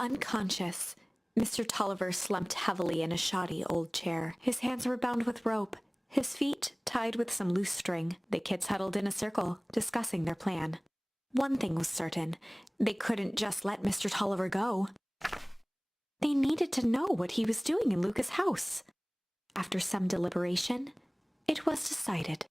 unconscious, Mr. Tolliver slumped heavily in a shoddy old chair. His hands were bound with rope, his feet tied with some loose string. The kids huddled in a circle, discussing their plan. One thing was certain. They couldn't just let Mr. Tolliver go. They needed to know what he was doing in Luca's house. After some deliberation, it was decided.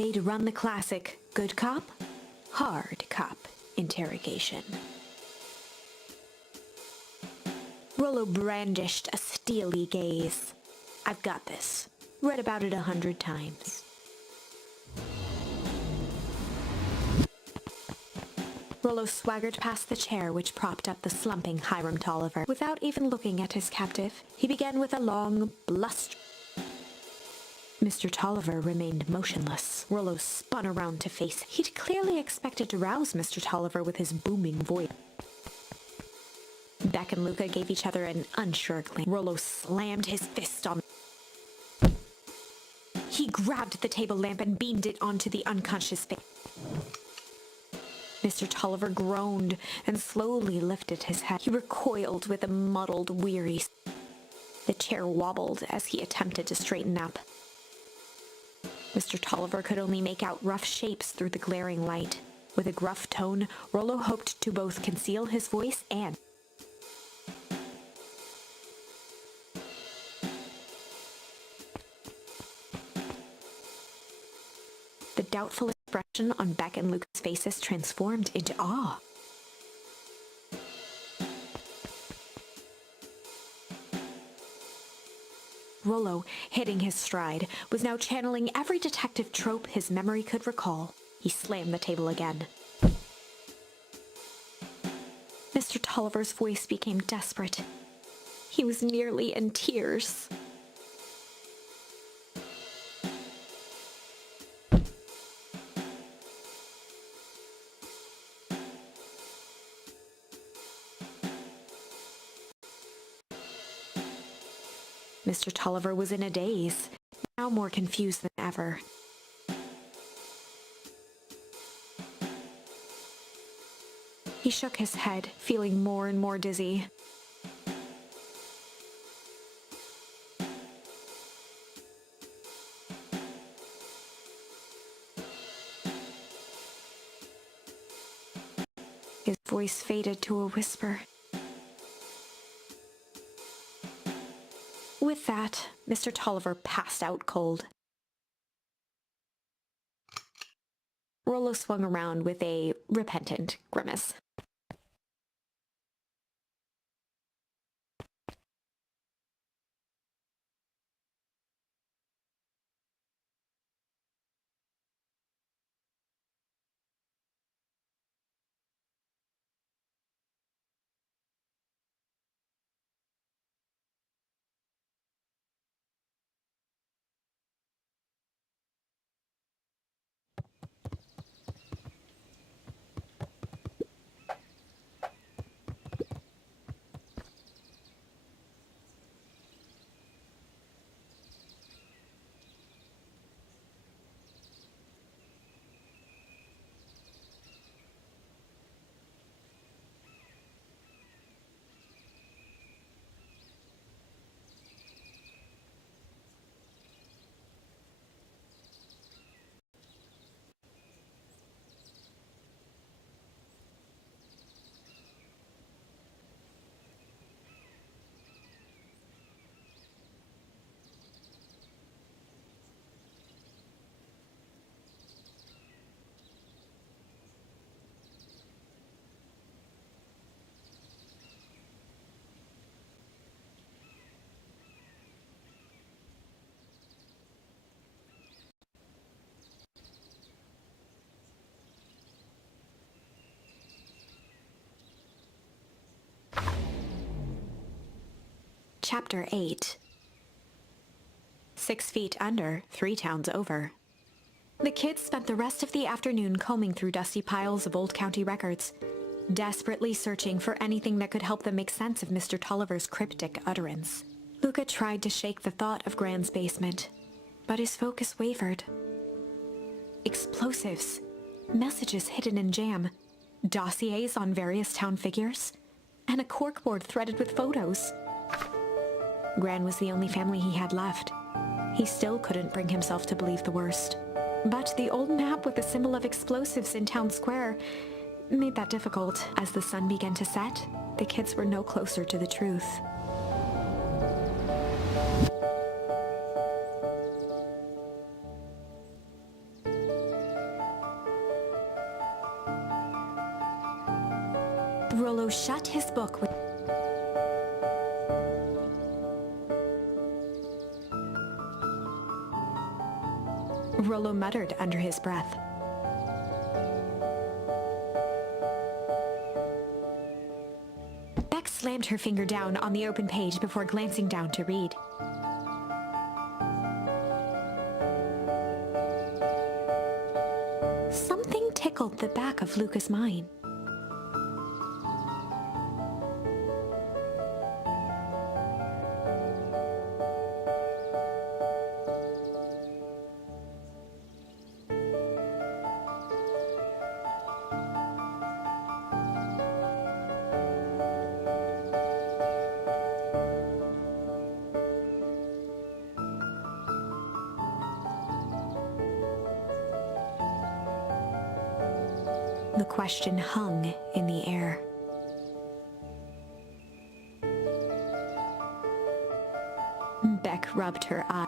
They'd run the classic good cop, hard cop interrogation. Rollo brandished a steely gaze. I've got this. Read about it 100 times. Rollo swaggered past the chair which propped up the slumping Hiram Tolliver. Without even looking at his captive, he began with a long, bluster. Mr. Tolliver remained motionless. Rollo spun around to face. He'd clearly expected to rouse Mr. Tolliver with his booming voice. Beck and Luca gave each other an unsure glance. Rollo slammed his fist on. He grabbed the table lamp and beamed it onto the unconscious face. Mr. Tolliver groaned and slowly lifted his head. He recoiled with a muddled, weary. The chair wobbled as he attempted to straighten up. Mr. Tolliver could only make out rough shapes through the glaring light. With a gruff tone, Rollo hoped to both conceal his voice and... The doubtful expression on Beck and Luca's faces transformed into awe. Rollo, hitting his stride, was now channeling every detective trope his memory could recall. He slammed the table again. Mr. Tolliver's voice became desperate. He was nearly in tears. Mr. Tolliver was in a daze, now more confused than ever. He shook his head, feeling more and more dizzy. His voice faded to a whisper. With that, Mr. Tolliver passed out cold. Rollo swung around with a repentant grimace. Chapter 8. 6 feet under, 3 towns over. The kids spent the rest of the afternoon combing through dusty piles of old county records, desperately searching for anything that could help them make sense of Mr. Tolliver's cryptic utterance. Luca tried to shake the thought of Gran's basement, but his focus wavered. Explosives, messages hidden in jam, dossiers on various town figures, and a corkboard threaded with photos. Gran was the only family he had left. He still couldn't bring himself to believe the worst. But the old map with the symbol of explosives in town square made that difficult. As the sun began to set, the kids were no closer to the truth. Rollo shut his book with Rollo muttered under his breath. Beck slammed her finger down on the open page before glancing down to read. Something tickled the back of Luca's mind. The question hung in the air. Beck rubbed her eye.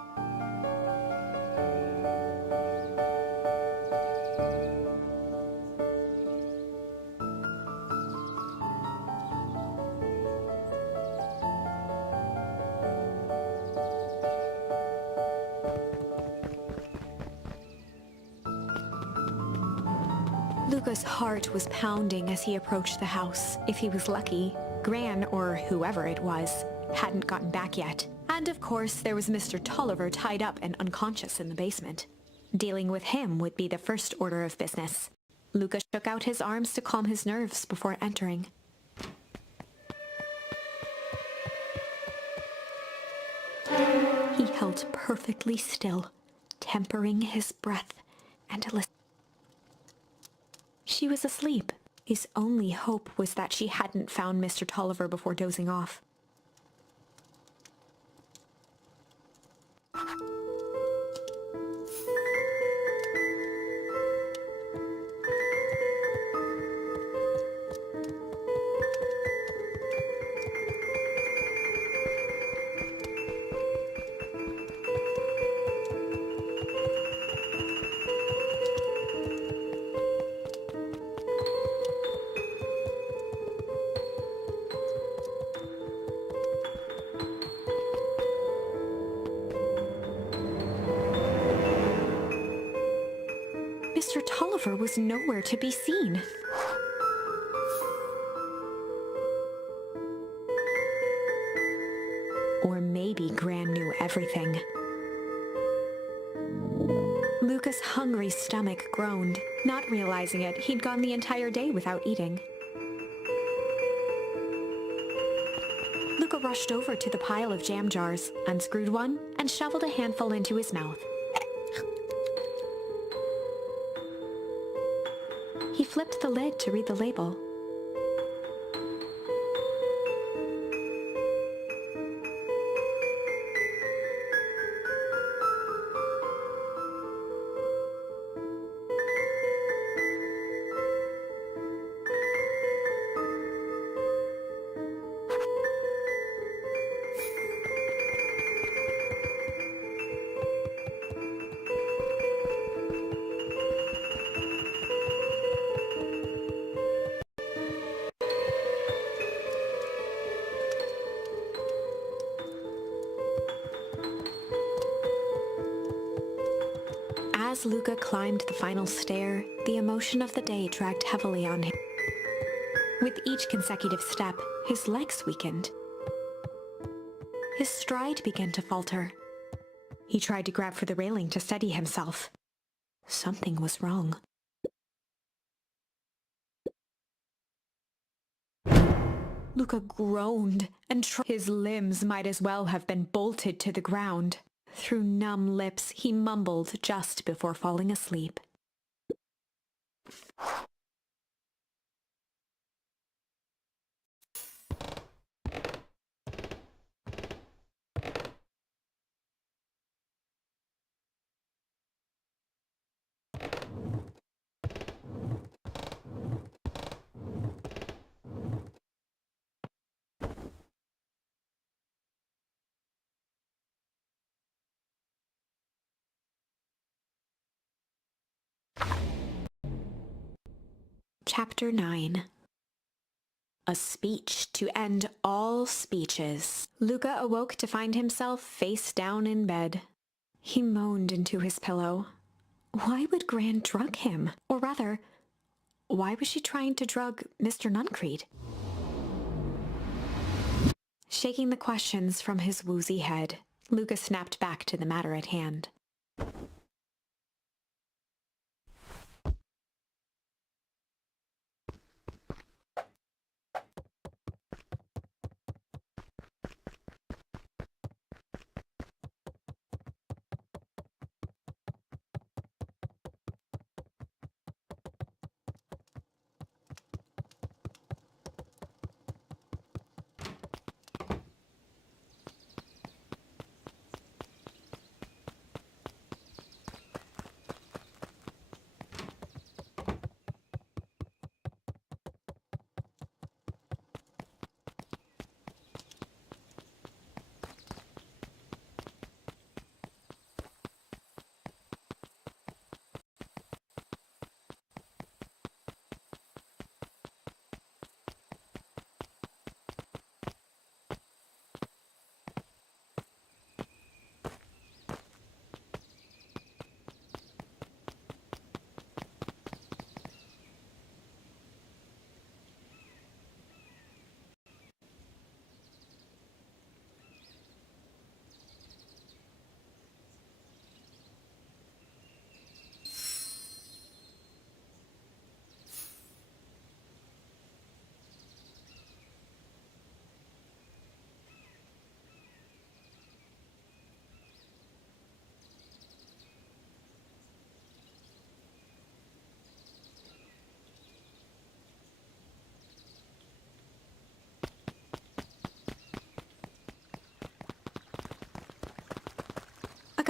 Luca's heart was pounding as he approached the house. If he was lucky, Gran, or whoever it was, hadn't gotten back yet. And of course, there was Mr. Tolliver tied up and unconscious in the basement. Dealing with him would be the first order of business. Luca shook out his arms to calm his nerves before entering. He held perfectly still, tempering his breath and listening. She was asleep. His only hope was that she hadn't found Mr. Tolliver before dozing off. Mr. Tolliver was nowhere to be seen. Or maybe Gran knew everything. Luca's hungry stomach groaned. Not realizing it, he'd gone the entire day without eating. Luca rushed over to the pile of jam jars, unscrewed one, and shoveled a handful into his mouth. He flipped the lid to read the label. As Luca climbed the final stair, the emotion of the day dragged heavily on him. With each consecutive step, his legs weakened. His stride began to falter. He tried to grab for the railing to steady himself. Something was wrong. Luca groaned, and his limbs might as well have been bolted to the ground. Through numb lips, he mumbled just before falling asleep. Chapter 9. A speech to end all speeches. Luca awoke to find himself face down in bed. He moaned into his pillow. Why would Gran drug him? Or rather, why was she trying to drug Mr. Nuncreed? Shaking the questions from his woozy head, Luca snapped back to the matter at hand.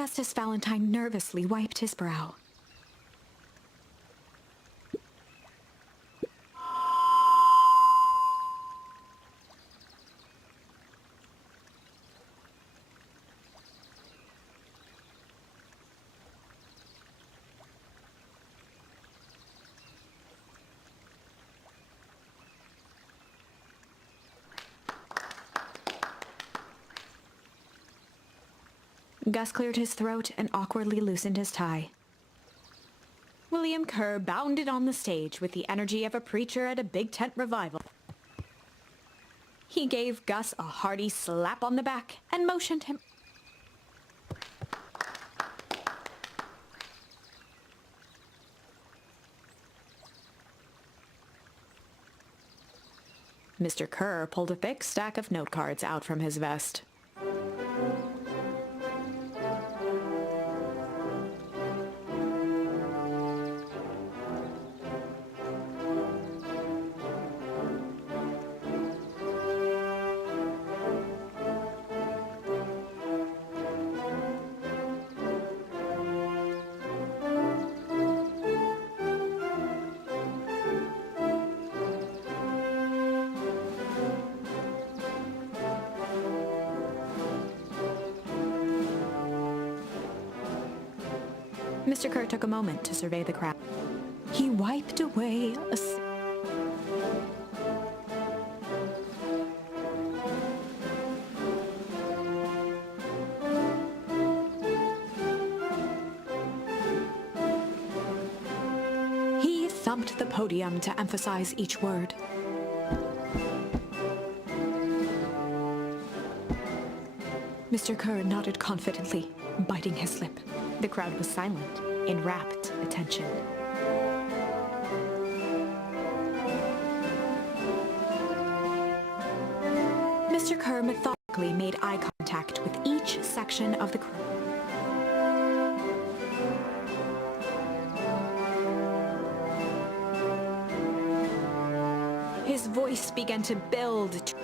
Augustus Valentine nervously wiped his brow. Gus cleared his throat and awkwardly loosened his tie. William Kerr bounded on the stage with the energy of a preacher at a big tent revival. He gave Gus a hearty slap on the back and motioned him. Mr. Kerr pulled a thick stack of note cards out from his vest. Mr. Kerr took a moment to survey the crowd. He wiped away a... He thumped the podium to emphasize each word. Mr. Kerr nodded confidently. biting his lip. The crowd was silent, in rapt attention. Mr. Kerr methodically made eye contact with each section of the crowd. His voice began to build.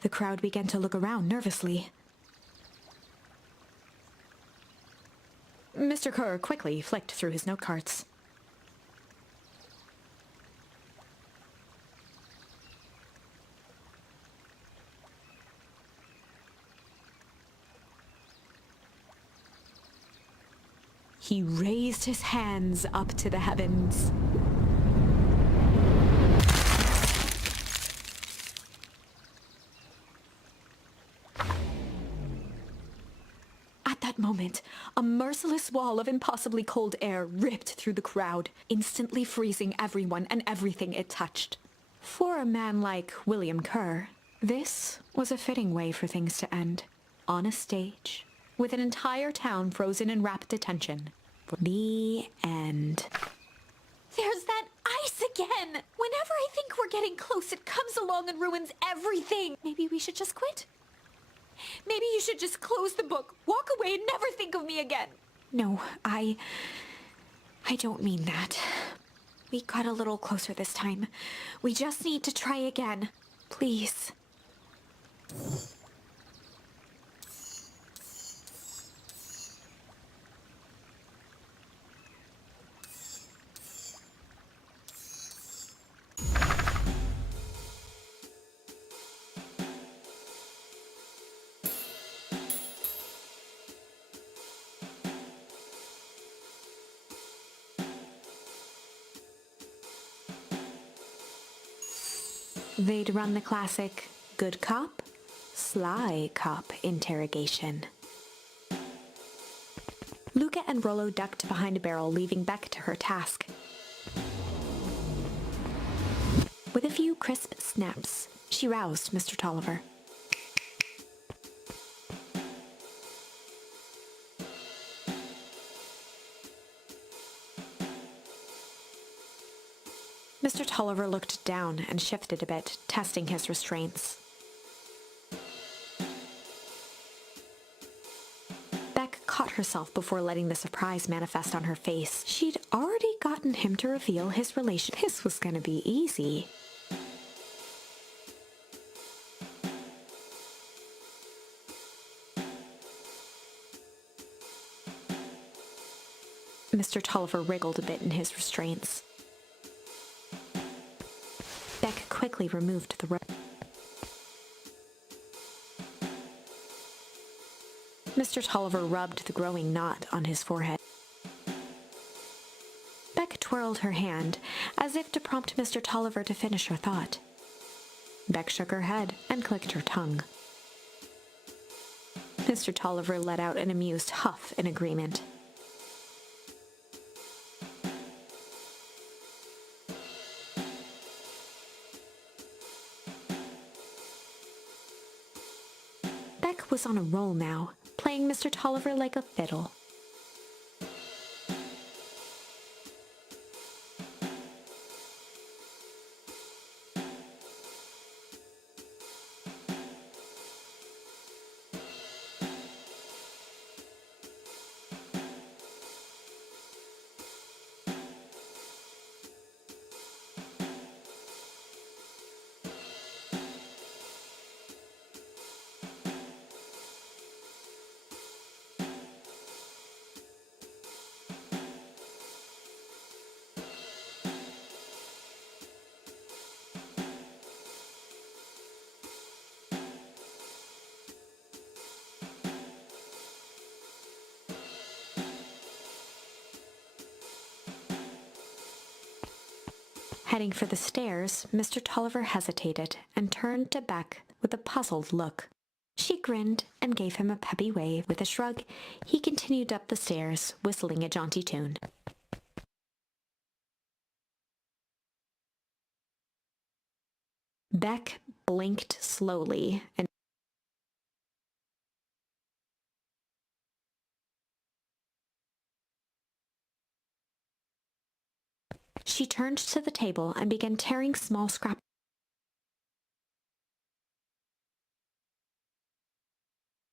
The crowd began to look around nervously. Mr. Kerr quickly flicked through his note cards. He raised his hands up to the heavens. At that moment, a merciless wall of impossibly cold air ripped through the crowd, instantly freezing everyone and everything it touched. For a man like William Kerr, this was a fitting way for things to end. On a stage, with an entire town frozen in rapt attention. The end. There's that ice again! Whenever I think we're getting close, it comes along and ruins everything! Maybe we should just quit? Maybe you should just close the book, walk away, and never think of me again! No, I don't mean that. We got a little closer this time. We just need to try again. Please. They'd run the classic good cop, sly cop interrogation. Luca and Rollo ducked behind a barrel, leaving Beck to her task. With a few crisp snaps, she roused Mr. Tolliver. Mr. Tolliver looked down and shifted a bit, testing his restraints. Beck caught herself before letting the surprise manifest on her face. She'd already gotten him to reveal his relation. This was gonna be easy. Mr. Tolliver wriggled a bit in his restraints. Beck quickly removed the rope. Mr. Tolliver rubbed the growing knot on his forehead. Beck twirled her hand, as if to prompt Mr. Tolliver to finish her thought. Beck shook her head and clicked her tongue. Mr. Tolliver let out an amused huff in agreement. Beck was on a roll now, playing Mr. Tolliver like a fiddle. Heading for the stairs, Mr. Tolliver hesitated and turned to Beck with a puzzled look. She grinned and gave him a peppy wave. With a shrug, he continued up the stairs, whistling a jaunty tune. Beck blinked slowly and she turned to the table and began tearing small scraps.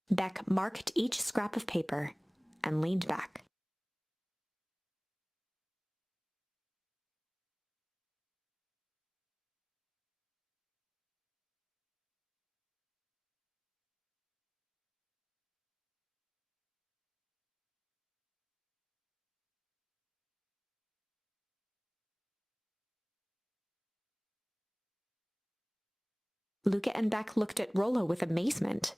Beck marked each scrap of paper and leaned back. Luca and Beck looked at Rollo with amazement.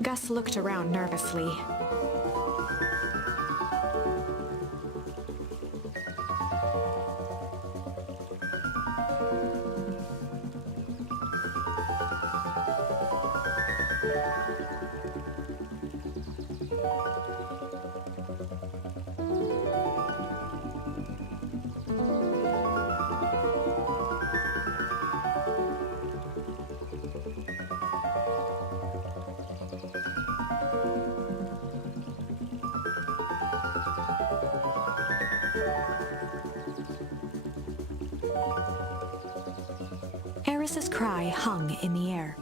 Gus looked around nervously. Eris's cry hung in the air.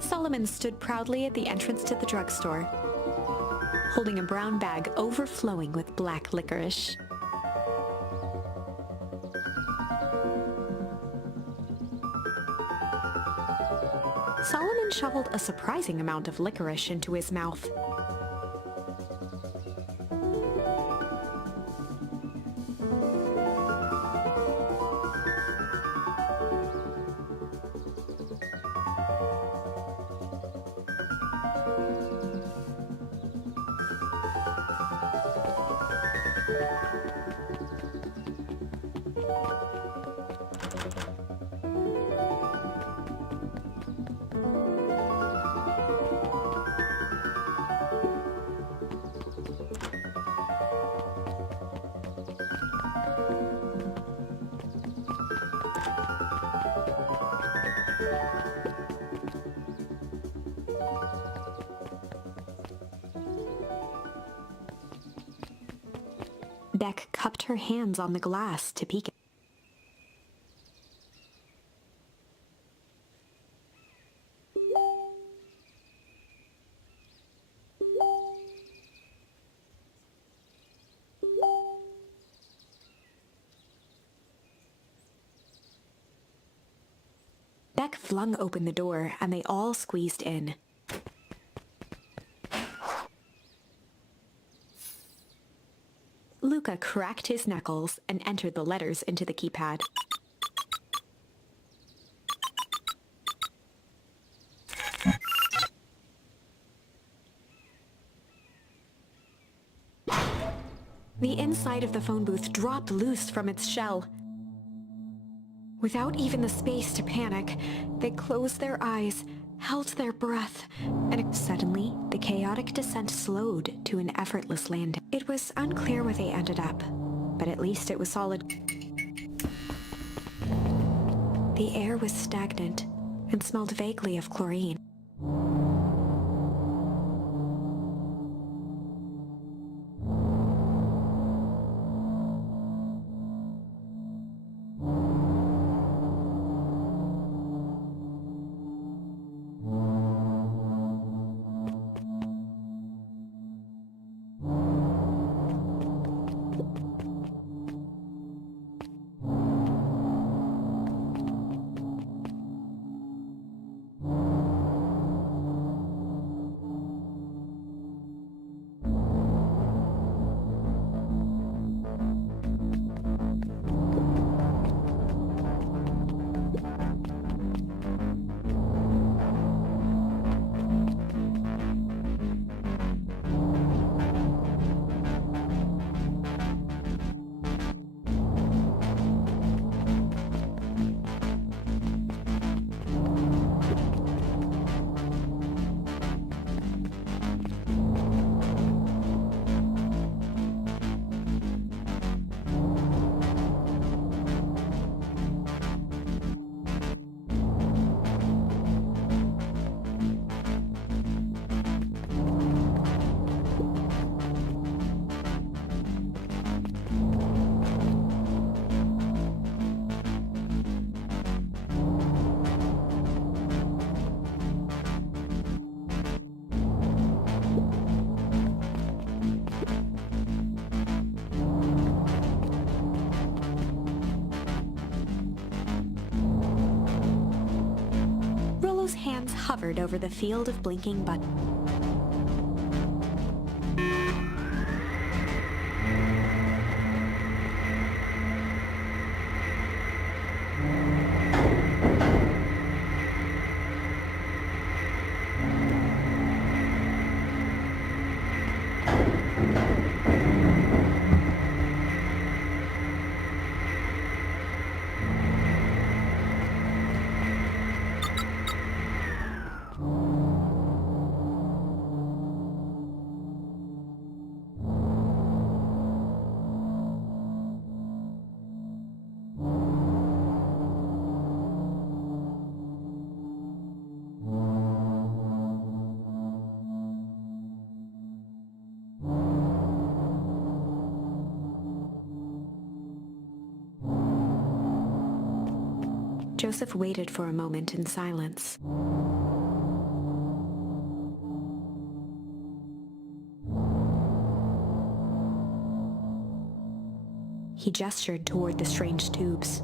Solomon stood proudly at the entrance to the drugstore, holding a brown bag overflowing with black licorice. Solomon shoveled a surprising amount of licorice into his mouth. Beck cupped her hands on the glass to peek. Beck flung open the door, and they all squeezed in. Luca cracked his knuckles and entered the letters into the keypad. The inside of the phone booth dropped loose from its shell. Without even the space to panic, they closed their eyes, held their breath, and suddenly the chaotic descent slowed to an effortless landing. It was unclear where they ended up, but at least it was solid. The air was stagnant and smelled vaguely of chlorine. Hands hovered over the field of blinking buttons. Joseph waited for a moment in silence. He gestured toward the strange tubes.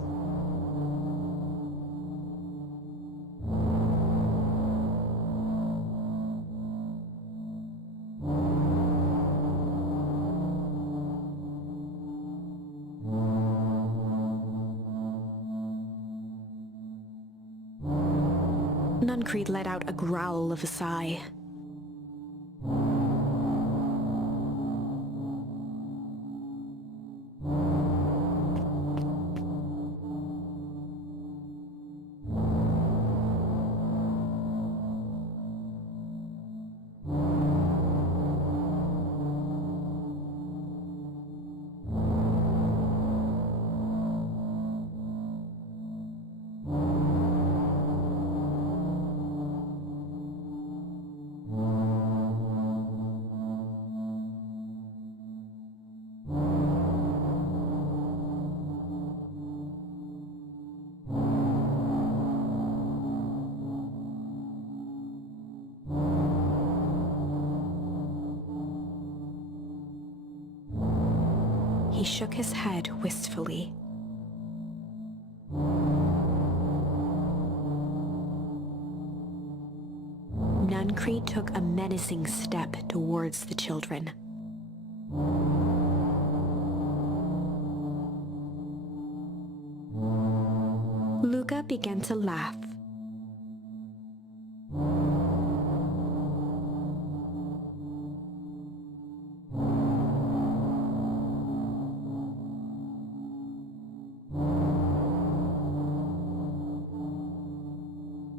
Nuncreed let out a growl of a sigh. He shook his head wistfully. Nuncreed took a menacing step towards the children. Luca began to laugh.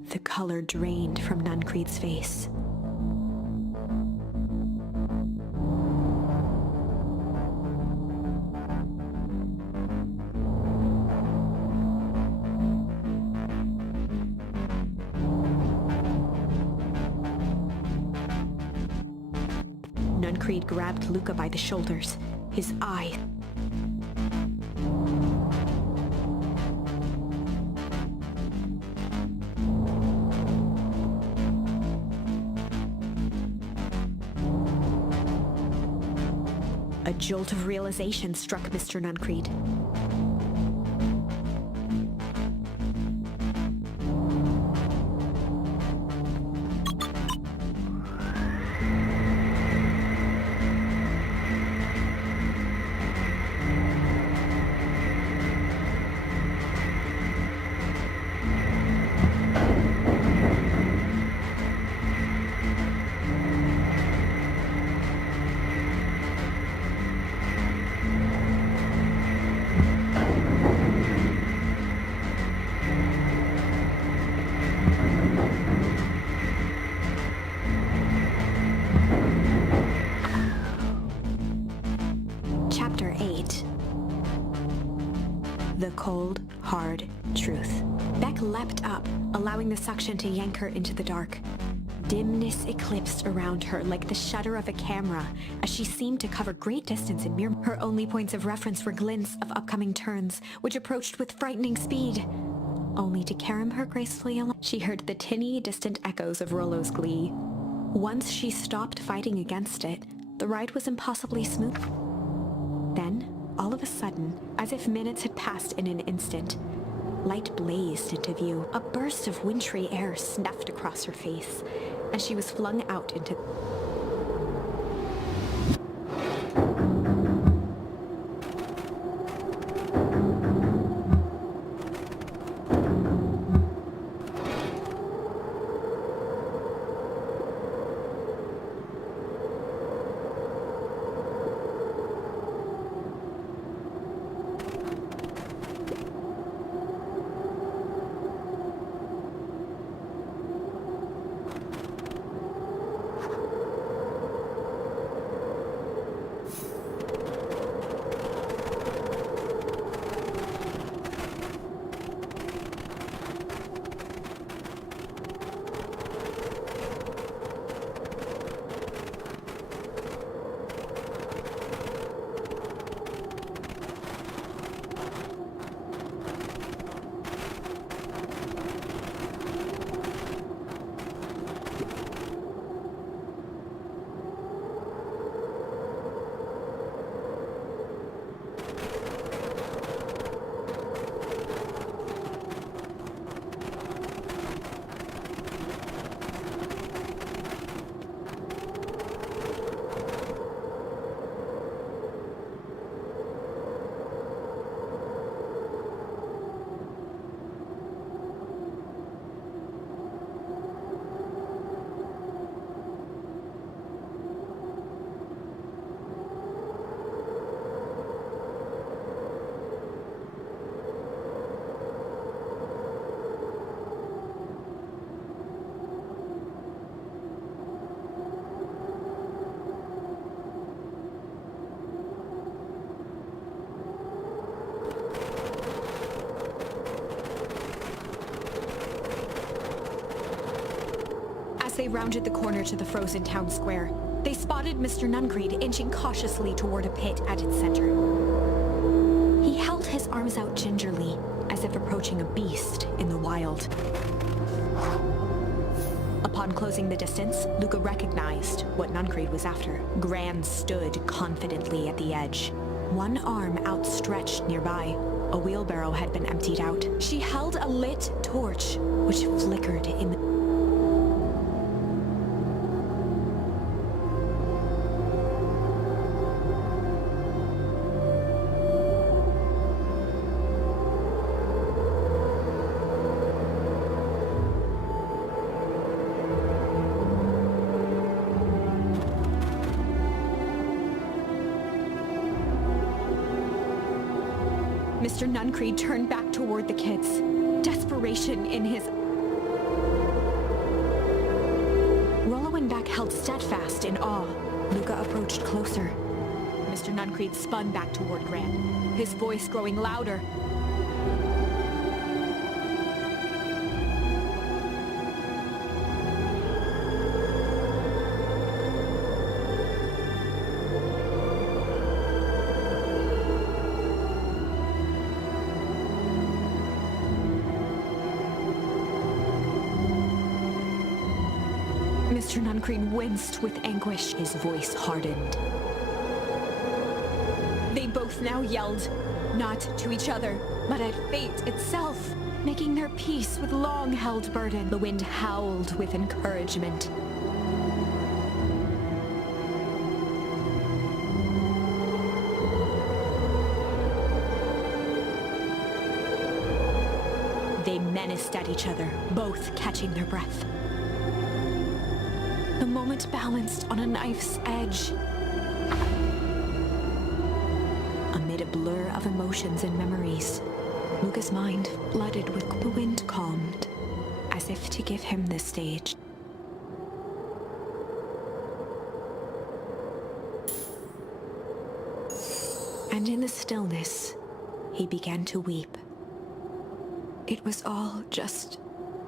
The color drained from Nuncreed's face. Nuncreed grabbed Luca by the shoulders, his eye. A jolt of realization struck Mr. Nuncreed. Chapter 8. The Cold, Hard Truth. Beck leapt up, allowing the suction to yank her into the dark. Dimness eclipsed around her like the shutter of a camera, as she seemed to cover great distance in mere... Her only points of reference were glints of upcoming turns, which approached with frightening speed. Only to carom her gracefully along, she heard the tinny, distant echoes of Rollo's glee. Once she stopped fighting against it, the ride was impossibly smooth. Then, all of a sudden, as if minutes had passed in an instant, light blazed into view. A burst of wintry air snuffed across her face, and she was flung out into... They rounded the corner to the frozen town square. They spotted Mr. Nuncreed inching cautiously toward a pit at its center. He held his arms out gingerly, as if approaching a beast in the wild. Upon closing the distance, Luca recognized what Nuncreed was after. Gran stood confidently at the edge, one arm outstretched nearby. A wheelbarrow had been emptied out. She held a lit torch, which flickered in the... Mr. Nuncreed turned back toward the kids, desperation in his... Rollo and Beck held steadfast in awe. Luca approached closer. Mr. Nuncreed spun back toward Gran, his voice growing louder. Mr. Nuncreed winced with anguish. His voice hardened. They both now yelled, not to each other, but at fate itself, making their peace with long-held burden. The wind howled with encouragement. They menaced at each other, both catching their breath. The moment balanced on a knife's edge. Amid a blur of emotions and memories, Luca's mind flooded with the wind calmed, as if to give him the stage. And in the stillness, he began to weep. It was all just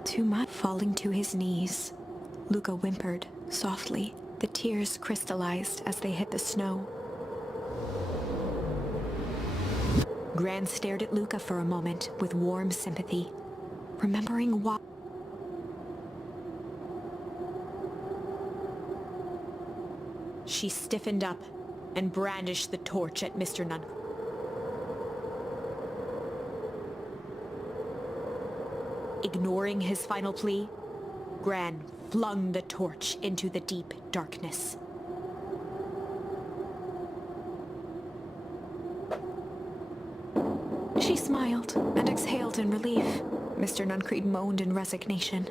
too much. Falling to his knees, Luca whimpered softly. The tears crystallized as they hit the snow. Gran stared at Luca for a moment with warm sympathy, remembering why. She stiffened up and brandished the torch at Mr. Nunn. Ignoring his final plea, Gran flung the torch into the deep darkness. She smiled and exhaled in relief. Mr. Nuncreed moaned in resignation.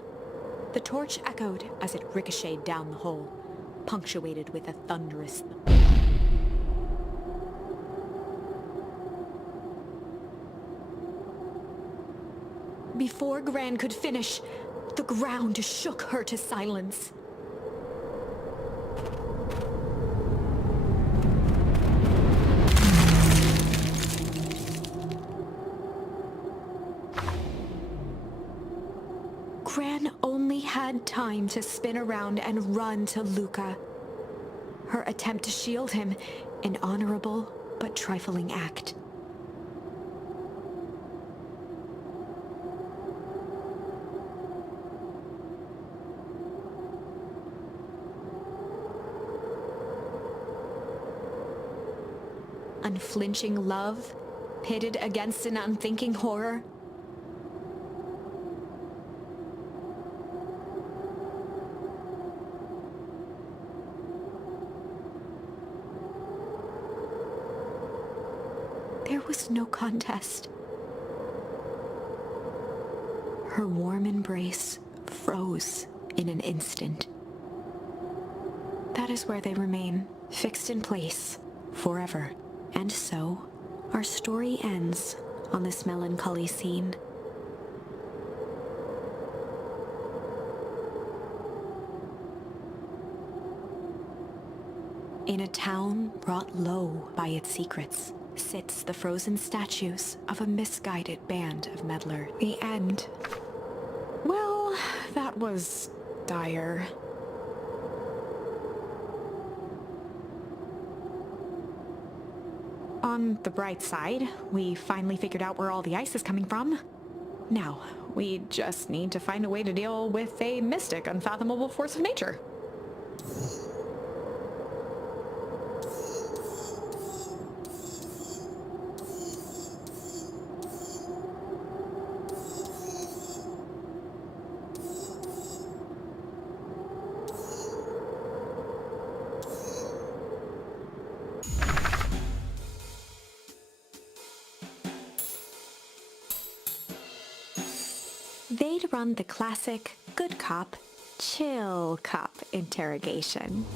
The torch echoed as it ricocheted down the hole, punctuated with a thunderous thump. Before Gran could finish, the ground shook her to silence. Gran only had time to spin around and run to Luca. Her attempt to shield him, an honorable but trifling act. Unflinching love, pitted against an unthinking horror. There was no contest. Her warm embrace froze in an instant. That is where they remain, fixed in place, forever. And so, our story ends on this melancholy scene. In a town brought low by its secrets, sits the frozen statues of a misguided band of meddler. The end. Well, that was dire. On the bright side, we finally figured out where all the ice is coming from. Now, we just need to find a way to deal with a mystic, unfathomable force of nature. They'd run the classic good cop, chill cop interrogation.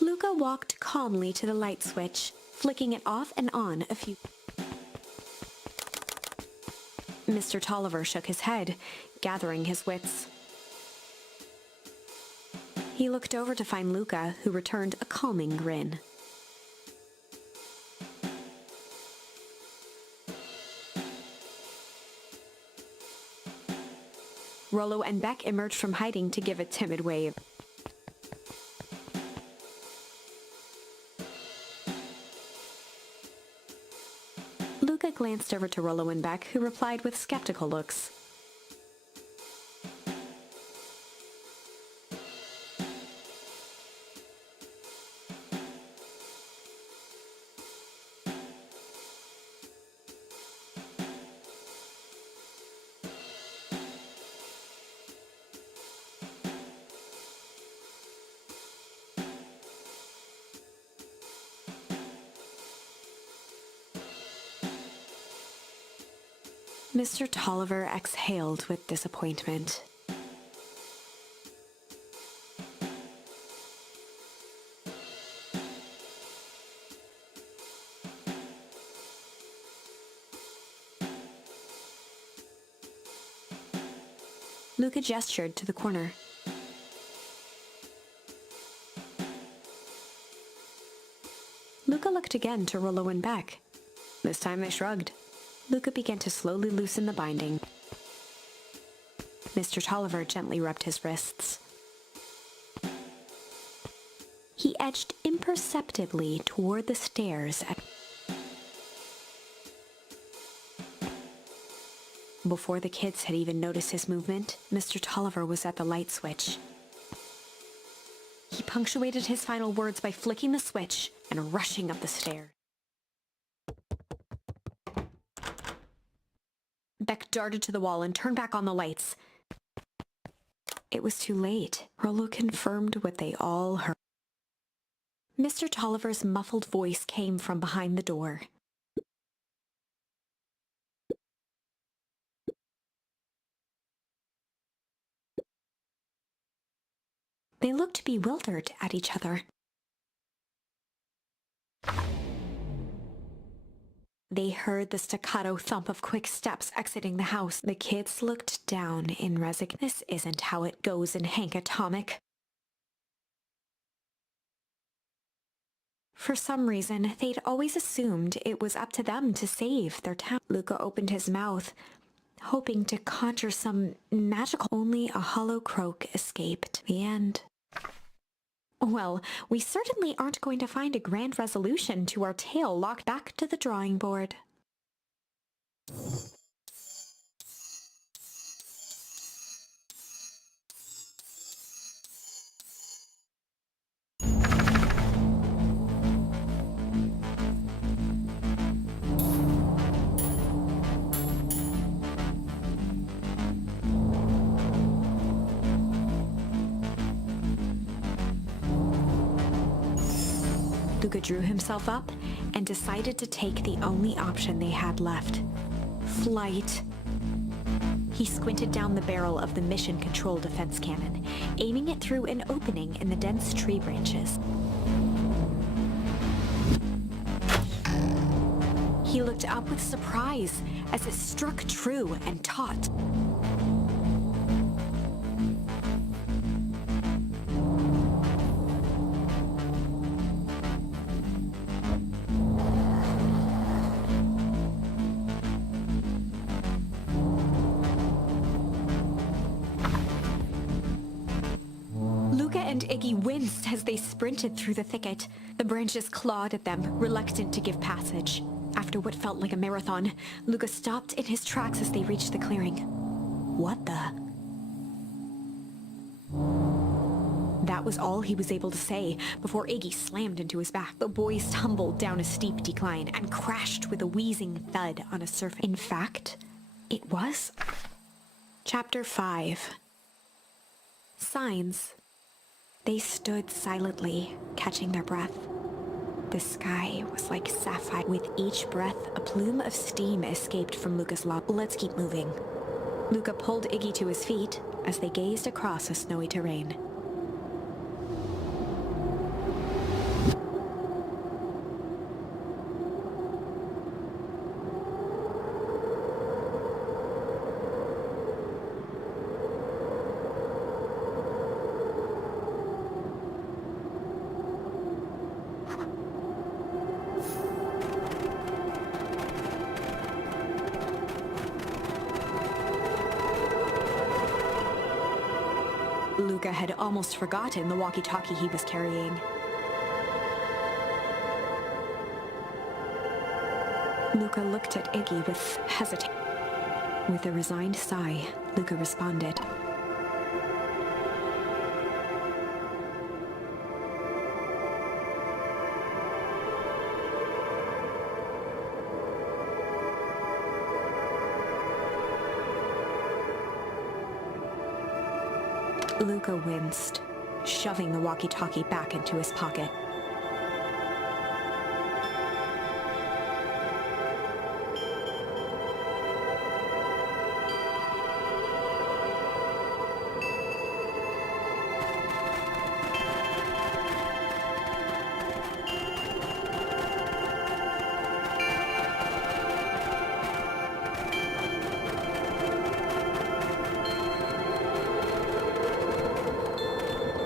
Luca Luca walked calmly to the light switch, flicking it off and on a few. Mr. Tolliver shook his head, gathering his wits. He looked over to find Luca, who returned a calming grin. Rollo and Beck emerged from hiding to give a timid wave. Luca glanced over to Rollo and Beck, who replied with skeptical looks. Mr. Tolliver exhaled with disappointment. Luca gestured to the corner. Luca looked again to Rollo and Beck. This time they shrugged. Luca began to slowly loosen the binding. Mr. Tolliver gently rubbed his wrists. He edged imperceptibly toward the stairs. Before the kids had even noticed his movement, Mr. Tolliver was at the light switch. He punctuated his final words by flicking the switch and rushing up the stairs. Beck darted to the wall and turned back on the lights. It was too late. Rollo confirmed what they all heard. Mr. Tolliver's muffled voice came from behind the door. They looked bewildered at each other. They heard the staccato thump of quick steps exiting the house. The kids looked down in resignation. This isn't how it goes in Hank Atomic. For some reason, they'd always assumed it was up to them to save their town. Luca opened his mouth, hoping to conjure some magical... Only a hollow croak escaped. The end. Well, we certainly aren't going to find a grand resolution to our tale. Locked back to the drawing board. Luca drew himself up and decided to take the only option they had left. Flight. He squinted down the barrel of the mission control defense cannon, aiming it through an opening in the dense tree branches. He looked up with surprise as it struck true and taut. And Iggy winced as they sprinted through the thicket. The branches clawed at them, reluctant to give passage. After what felt like a marathon, Luca stopped in his tracks as they reached the clearing. What the? That was all he was able to say before Iggy slammed into his back. The boys tumbled down a steep decline and crashed with a wheezing thud on a surface. In fact, it was... Chapter 5. Signs. They stood silently, catching their breath. The sky was like sapphire. With each breath, a plume of steam escaped from Luca's lob. Let's keep moving. Luca pulled Iggy to his feet as they gazed across a snowy terrain. Luca had almost forgotten the walkie-talkie he was carrying. Luca looked at Iggy with hesitation. With a resigned sigh, Luca responded. Luca winced, shoving the walkie-talkie back into his pocket.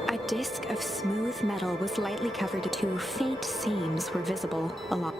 A disc of smooth metal was lightly covered. Two faint seams were visible along.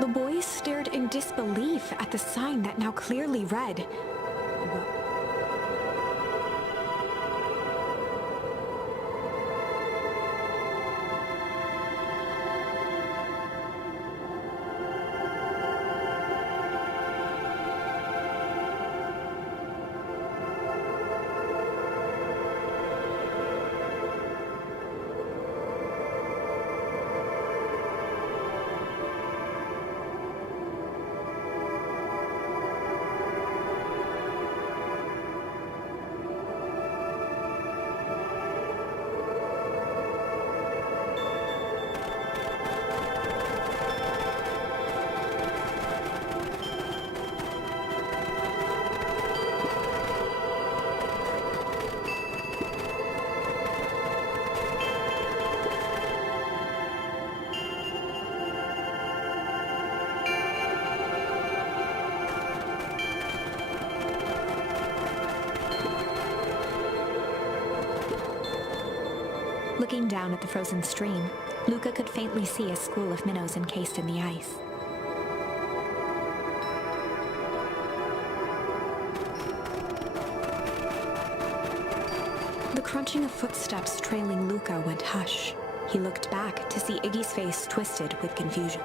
The boys stared in disbelief at the sign that now clearly read, Looking down at the frozen stream, Luca could faintly see a school of minnows encased in the ice. The crunching of footsteps trailing Luca went hush. He looked back to see Iggy's face twisted with confusion.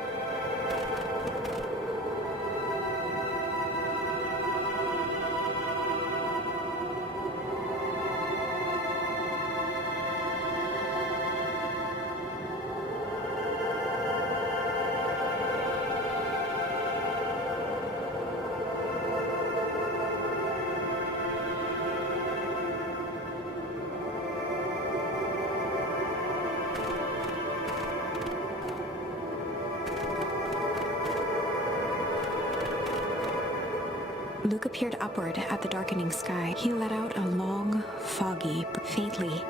Luca peered upward at the darkening sky. He let out a long, foggy, faintly.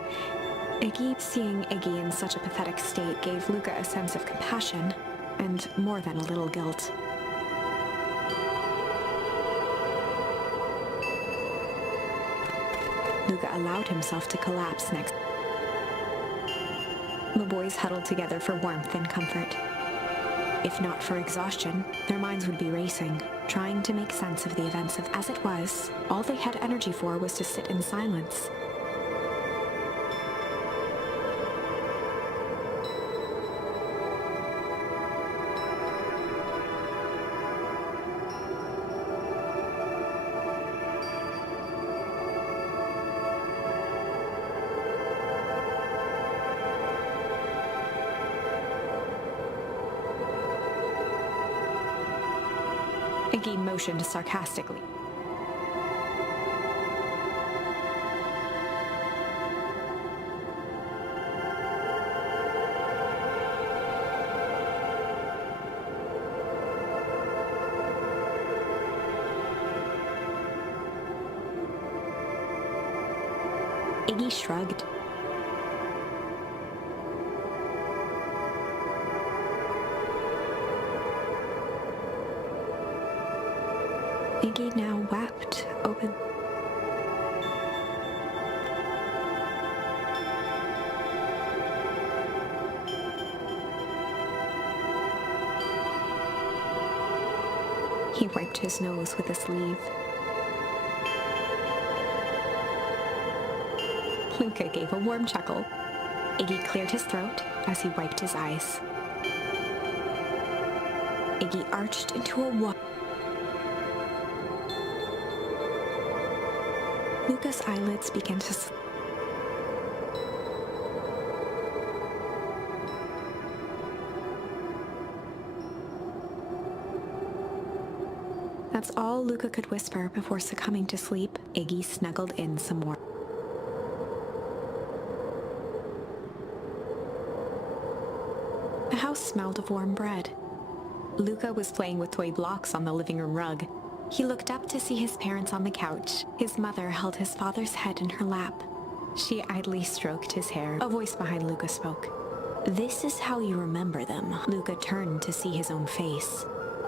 Iggy, seeing Iggy in such a pathetic state, gave Luca a sense of compassion, and more than a little guilt. Luca allowed himself to collapse next. The boys huddled together for warmth and comfort. If not for exhaustion, their minds would be racing, trying to make sense of the events of as it was. All they had energy for was to sit in silence. Iggy motioned sarcastically. Iggy shrugged. Iggy now wept open. He wiped his nose with a sleeve. Luca gave a warm chuckle. Iggy cleared his throat as he wiped his eyes. Iggy arched into a walk. Luca's eyelids began to That's all Luca could whisper before succumbing to sleep. Iggy snuggled in some more. The house smelled of warm bread. Luca was playing with toy blocks on the living room rug. He looked up to see his parents on the couch. His mother held his father's head in her lap. She idly stroked his hair. A voice behind Luca spoke. "This is how you remember them." Luca turned to see his own face.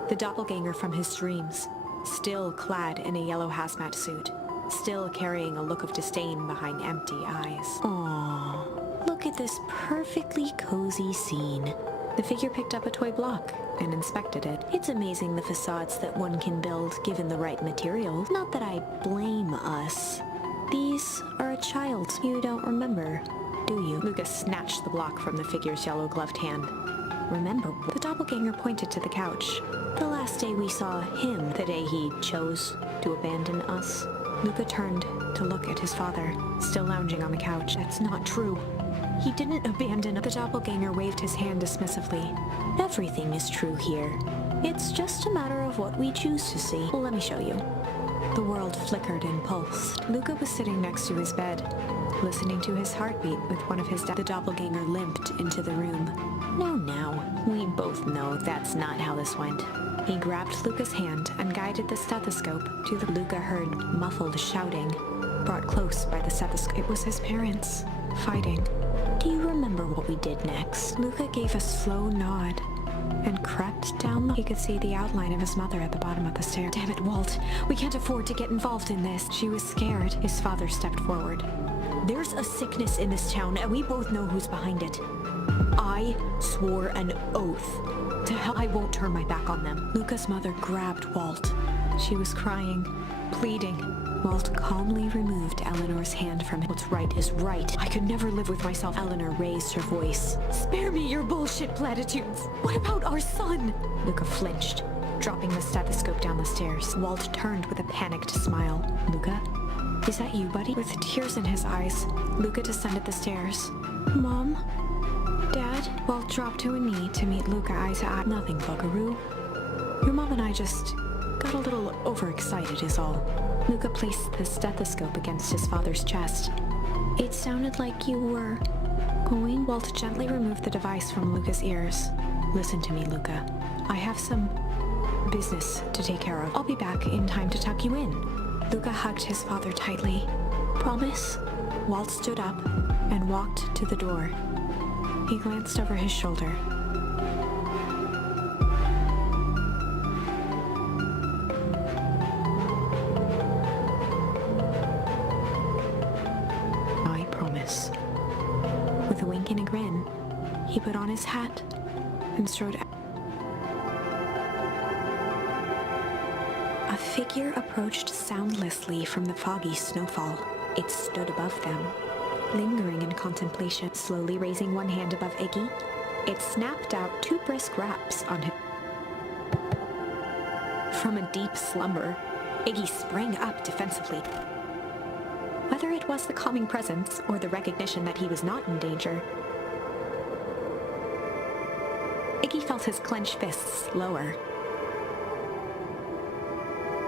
The doppelganger from his dreams, still clad in a yellow hazmat suit, still carrying a look of disdain behind empty eyes. Aww, look at this perfectly cozy scene. The figure picked up a toy block and inspected it. It's amazing the facades that one can build given the right materials. Not that I blame us. These are a child. You don't remember, do you? Luca snatched the block from the figure's yellow-gloved hand. Remember? The doppelganger pointed to the couch. The last day we saw him, the day he chose to abandon us. Luca turned to look at his father, still lounging on the couch. That's not true. He didn't abandon us. The doppelganger waved his hand dismissively. Everything is true here. It's just a matter of what we choose to see. Let me show you. The world flickered and pulsed. Luca was sitting next to his bed, listening to his heartbeat with one of his The doppelganger limped into the room. Now, we both know that's not how this went. He grabbed Luca's hand and guided the stethoscope to the Luca heard muffled shouting, brought close by the stethoscope. It was his parents, fighting. Do you remember what we did next? Luca gave a slow nod and crept down He could see the outline of his mother at the bottom of the stairs. Damn it, Walt. We can't afford to get involved in this. She was scared. His father stepped forward. There's a sickness in this town, and we both know who's behind it. I swore an oath. To hell, I won't turn my back on them. Luca's mother grabbed Walt. She was crying, pleading. Walt calmly removed Eleanor's hand from him. What's right is right. I could never live with myself. Eleanor raised her voice. Spare me your bullshit platitudes. What about our son? Luca flinched, dropping the stethoscope down the stairs. Walt turned with a panicked smile. Luca? Is that you, buddy? With tears in his eyes, Luca descended the stairs. Mom? Dad? Walt dropped to a knee to meet Luca eye to eye. Nothing, buckaroo. Your mom and I just got a little overexcited is all. Luca placed the stethoscope against his father's chest. It sounded like you were going. Walt gently removed the device from Luca's ears. Listen to me, Luca. I have some business to take care of. I'll be back in time to tuck you in. Luca hugged his father tightly. Promise? Walt stood up and walked to the door. He glanced over his shoulder. I promise. With a wink and a grin, he put on his hat and strode out. A figure approached soundlessly from the foggy snowfall. It stood above them, lingering in contemplation. Slowly raising one hand above Iggy, it snapped out 2 brisk raps on him. From a deep slumber, Iggy sprang up defensively. Whether it was the calming presence or the recognition that he was not in danger, Iggy felt his clenched fists lower.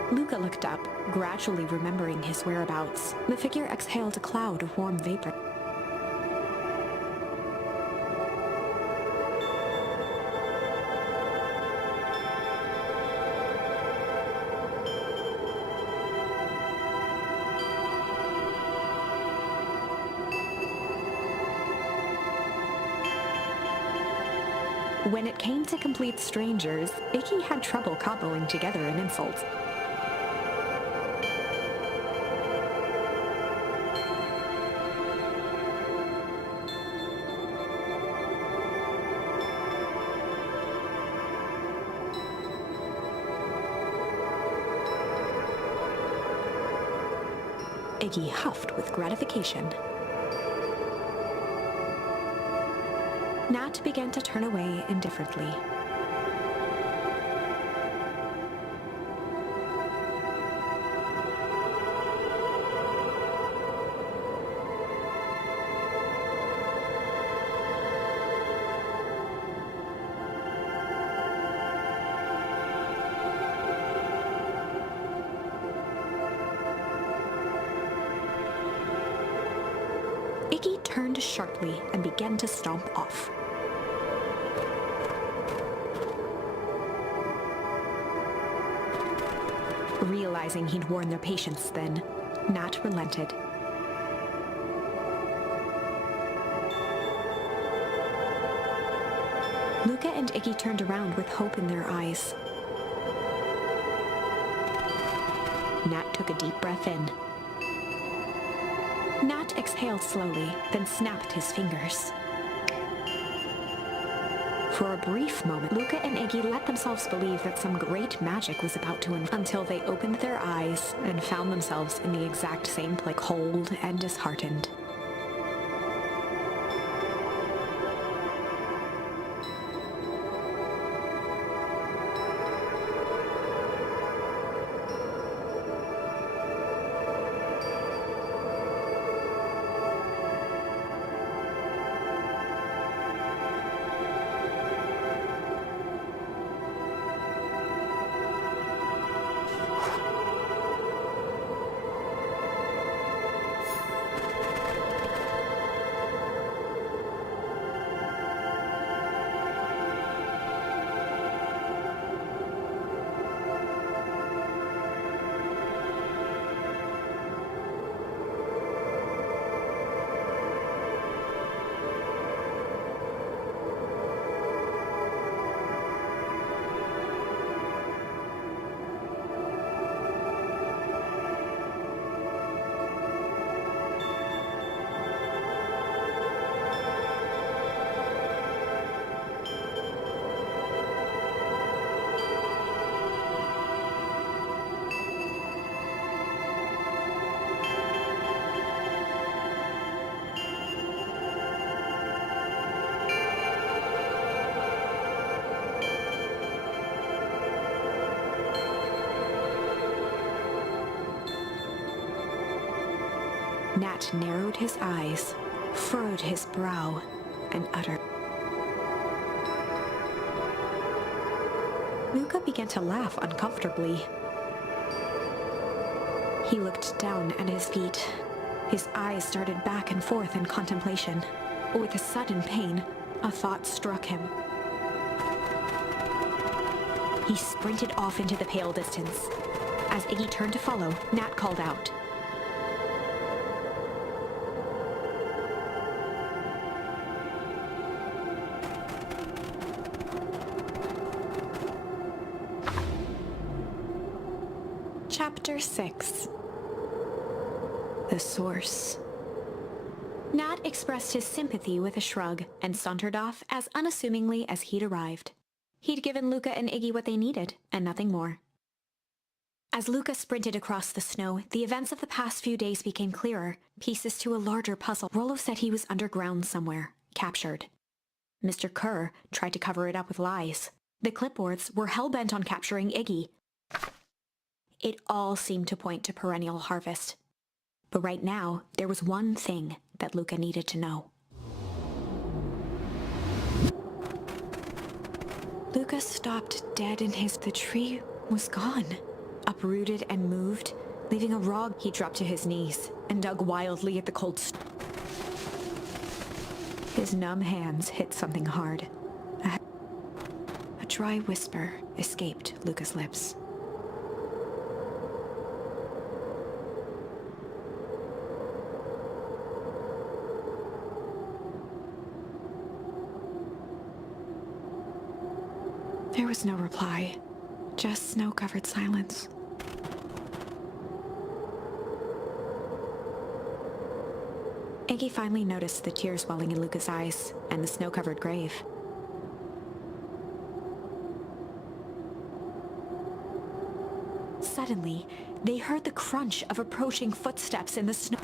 Luca looked up, gradually remembering his whereabouts. The figure exhaled a cloud of warm vapor. When it came to complete strangers, Iggy had trouble cobbling together an insult. Iggy huffed with gratification. Nat began to turn away indifferently. Iggy turned sharply and began to stomp off. Realizing he'd worn their patience then, Nat relented. Luca and Iggy turned around with hope in their eyes. Nat took a deep breath in. Nat exhaled slowly, then snapped his fingers. For a brief moment, Luca and Iggy let themselves believe that some great magic was about to until they opened their eyes and found themselves in the exact same place, cold and disheartened. Nat narrowed his eyes, furrowed his brow, and uttered. Luca began to laugh uncomfortably. He looked down at his feet. His eyes started back and forth in contemplation. With a sudden pain, a thought struck him. He sprinted off into the pale distance. As Iggy turned to follow, Nat called out. Chapter 6. The Source. Nat expressed his sympathy with a shrug and sauntered off as unassumingly as he'd arrived. He'd given Luca and Iggy what they needed, and nothing more. As Luca sprinted across the snow, the events of the past few days became clearer, pieces to a larger puzzle. Rollo said he was underground somewhere, captured. Mr. Kerr tried to cover it up with lies. The clipboards were hell-bent on capturing Iggy. It all seemed to point to Perennial Harvest. But right now, there was one thing that Luca needed to know. Luca stopped dead in his... The tree was gone. Uprooted and moved, leaving a rog. He dropped to his knees and dug wildly at the cold His numb hands hit something hard. A dry whisper escaped Luca's lips. There was no reply, just snow-covered silence. Iggy finally noticed the tears welling in Luca's eyes and the snow-covered grave. Suddenly, they heard the crunch of approaching footsteps in the snow.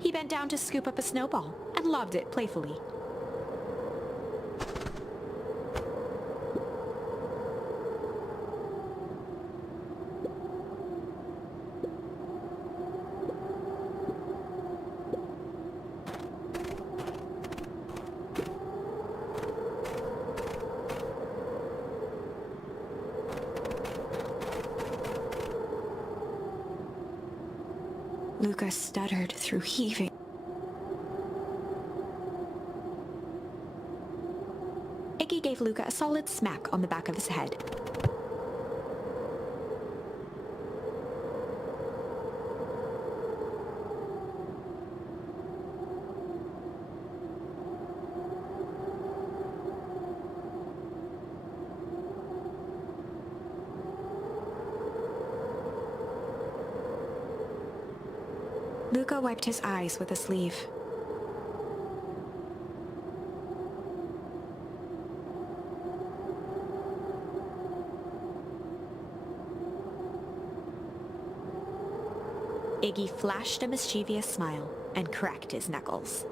He bent down to scoop up a snowball and lobbed it playfully. Luca stuttered through heaving. Iggy gave Luca a solid smack on the back of his head. Luca wiped his eyes with a sleeve. Iggy flashed a mischievous smile and cracked his knuckles.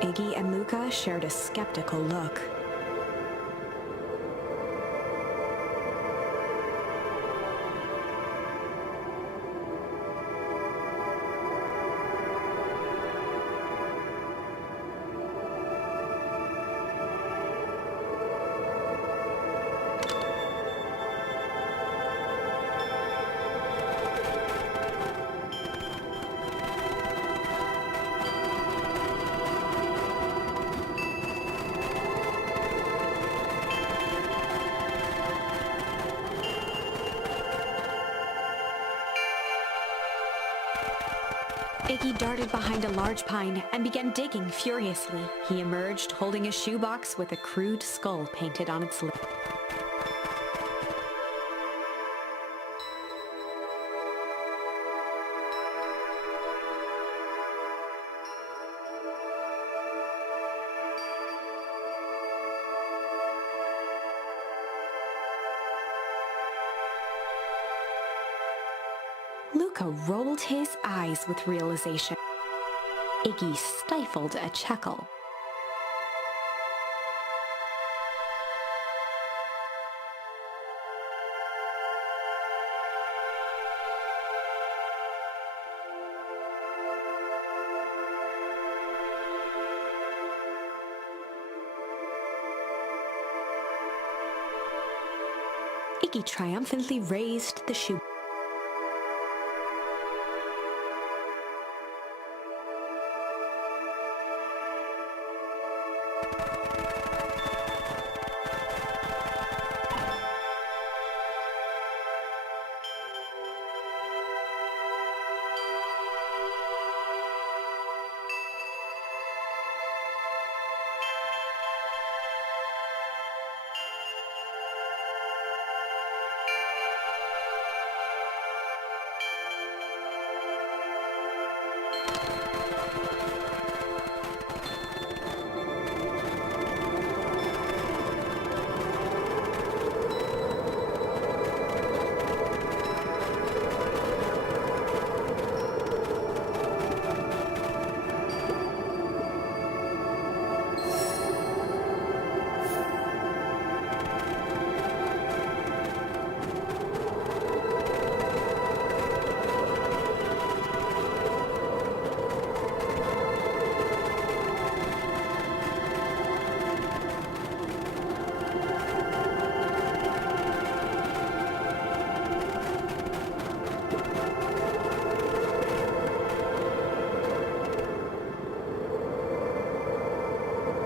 Iggy and Luca shared a skeptical look. Iggy darted behind a large pine and began digging furiously. He emerged holding a shoebox with a crude skull painted on its lid. Luca rolled his eyes with realization. Iggy stifled a chuckle. Iggy triumphantly raised the shoe.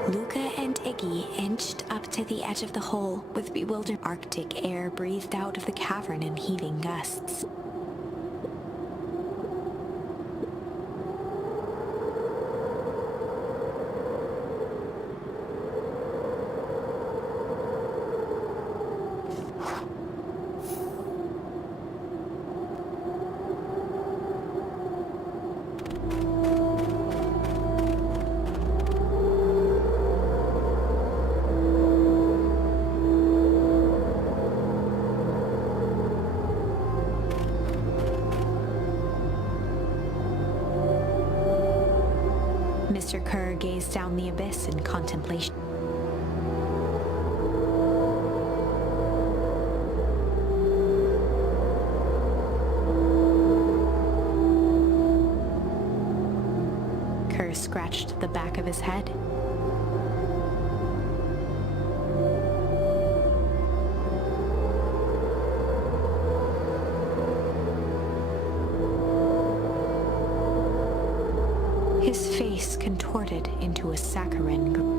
Luca and Iggy inched up to the edge of the hole with bewildered. Arctic air breathed out of the cavern in heaving gusts. Mr. Kerr gazed down the abyss in contemplation. Kerr scratched the back of his head. His face contorted into a saccharine grin.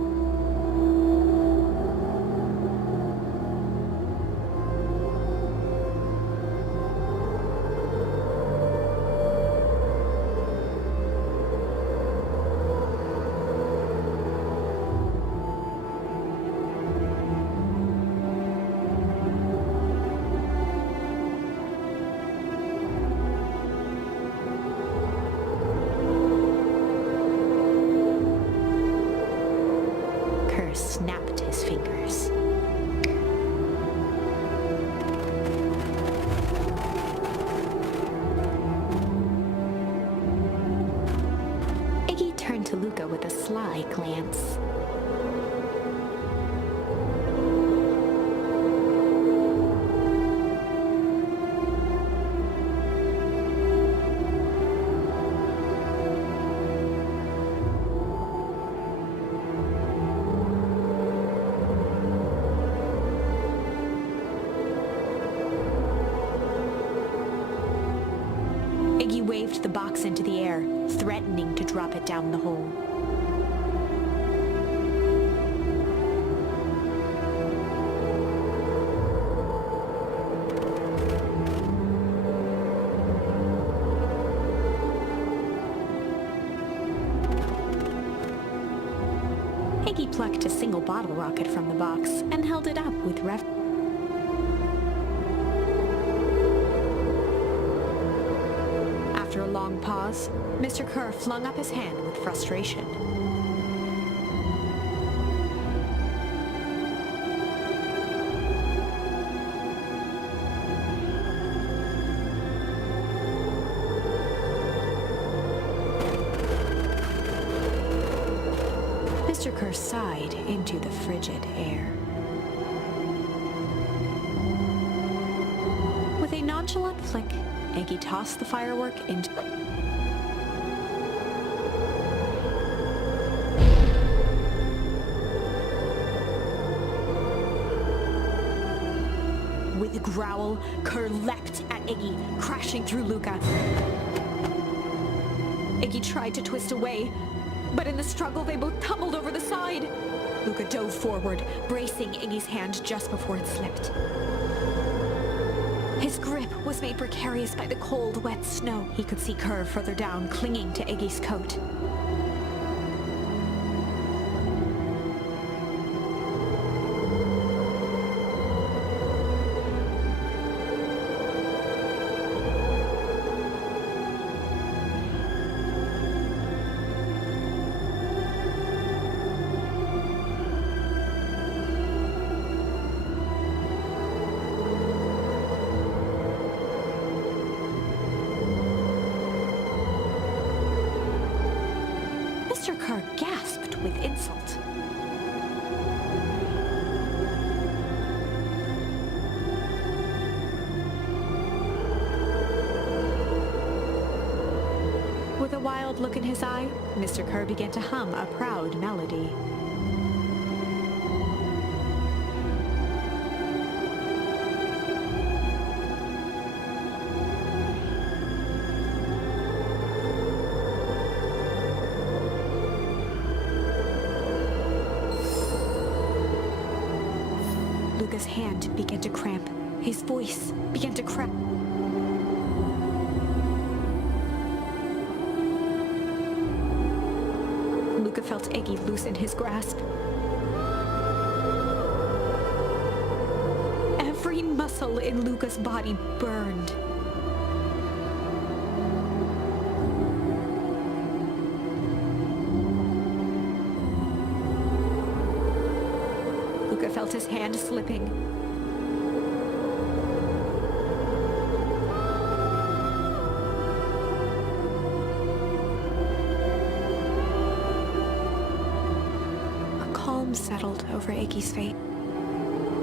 Snapped his fingers. Iggy turned to Luca with a sly glance. Iggy waved the box into the air, threatening to drop it down the hole. Iggy plucked a single bottle rocket from the box and held it up with After a long pause, Mr. Kerr flung up his hand with frustration. Mr. Kerr sighed into the frigid air. With a nonchalant flick, Iggy tossed the firework into... With a growl, Kerr leapt at Iggy, crashing through Luca. Iggy tried to twist away, but in the struggle they both tumbled over the side. Luca dove forward, bracing Iggy's hand just before it slipped. His grip was made precarious by the cold, wet snow. He could see Kerr further down, clinging to Iggy's coat. Mr. Kerr gasped with insult. With a wild look in his eye, Mr. Kerr began to hum a proud melody. Luca's hand began to cramp. His voice began to crack. Luca felt Iggy loosen his grasp. Every muscle in Luca's body burned. Luca felt his hand slipping. A calm settled over Iggy's face.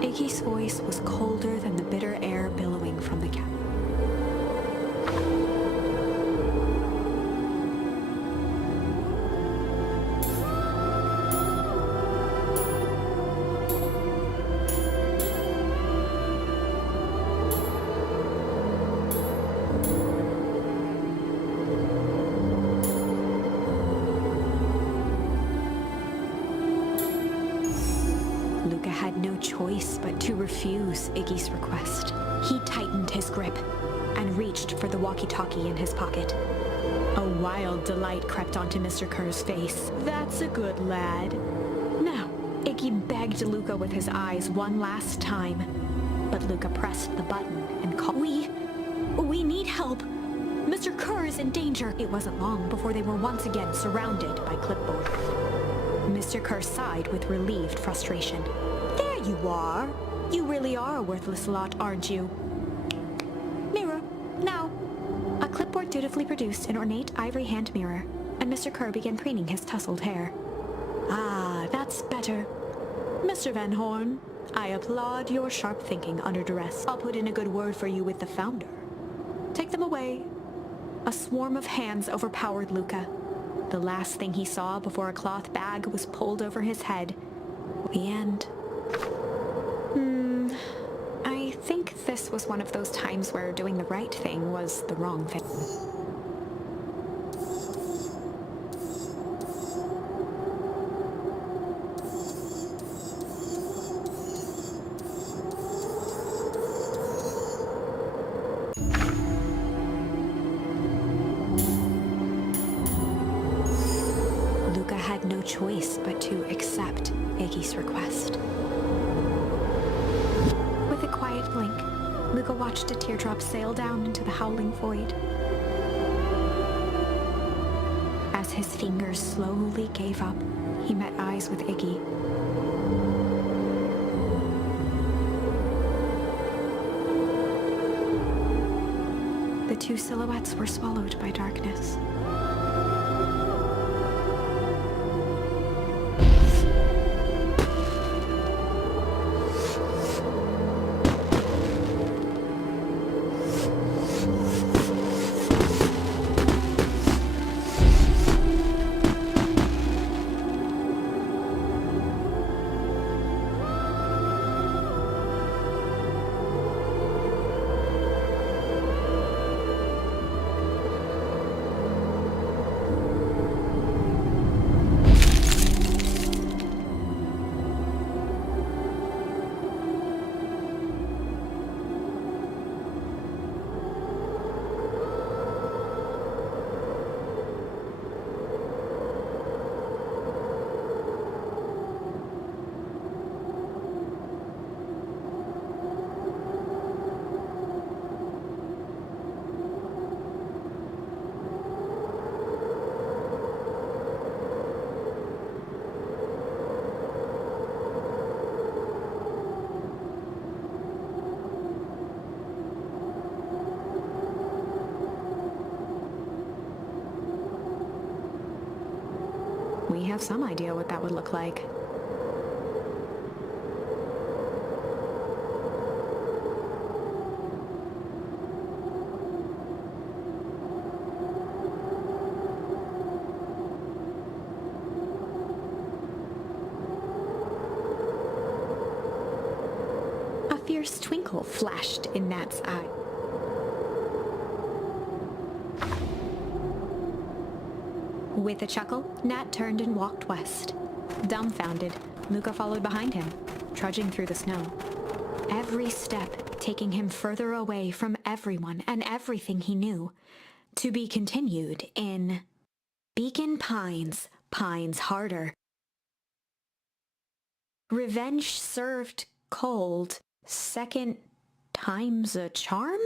Iggy's voice was colder than the bitter air billowing from the cabin. Luca had no choice but to refuse Iggy's request. He tightened his grip and reached for the walkie-talkie in his pocket. A wild delight crept onto Mr. Kerr's face. "That's a good lad." Now, Iggy begged Luca with his eyes one last time, but Luca pressed the button and called, We need help. Mr. Kerr is in danger." It wasn't long before they were once again surrounded by clipboard. Mr. Kerr sighed with relieved frustration. "There you are. You really are a worthless lot, aren't you? Mirror, now." A clipboard dutifully produced an ornate ivory hand mirror, and Mr. Kerr began preening his tousled hair. "Ah, that's better. Mr. Van Horn, I applaud your sharp thinking under duress. I'll put in a good word for you with the founder. Take them away." A swarm of hands overpowered Luca. The last thing he saw before a cloth bag was pulled over his head. The end. I think this was one of those times where doing the right thing was the wrong thing. Luca had no choice but to accept Iggy's request. With a quiet blink, Luca watched a teardrop sail down into the howling void. As his fingers slowly gave up, he met eyes with Iggy. The two silhouettes were swallowed by darkness. We have some idea what that would look like. A fierce twinkle flashed in Nat's eye. With a chuckle, Nat turned and walked west. Dumbfounded, Luca followed behind him, trudging through the snow. Every step taking him further away from everyone and everything he knew. To be continued in Beacon Pines, Pines Harder. Revenge served cold, second time's a charm?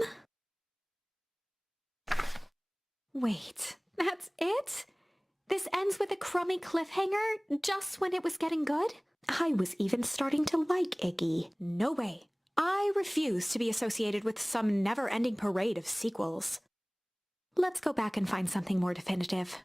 Wait, that's it? This ends with a crummy cliffhanger just when it was getting good? I was even starting to like Iggy. No way. I refuse to be associated with some never-ending parade of sequels. Let's go back and find something more definitive.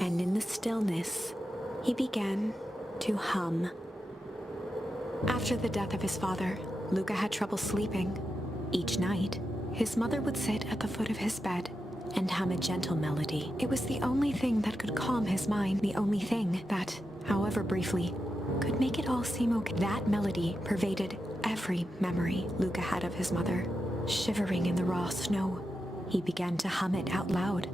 And in the stillness, he began to hum. After the death of his father, Luca had trouble sleeping. Each night, his mother would sit at the foot of his bed and hum a gentle melody. It was the only thing that could calm his mind, the only thing that, however briefly, could make it all seem okay. That melody pervaded every memory Luca had of his mother. Shivering in the raw snow, he began to hum it out loud.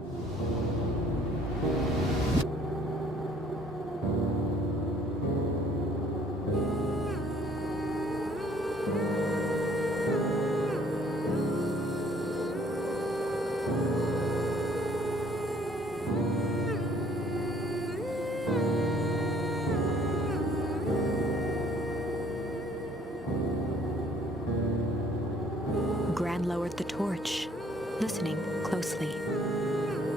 Gran lowered the torch, listening closely.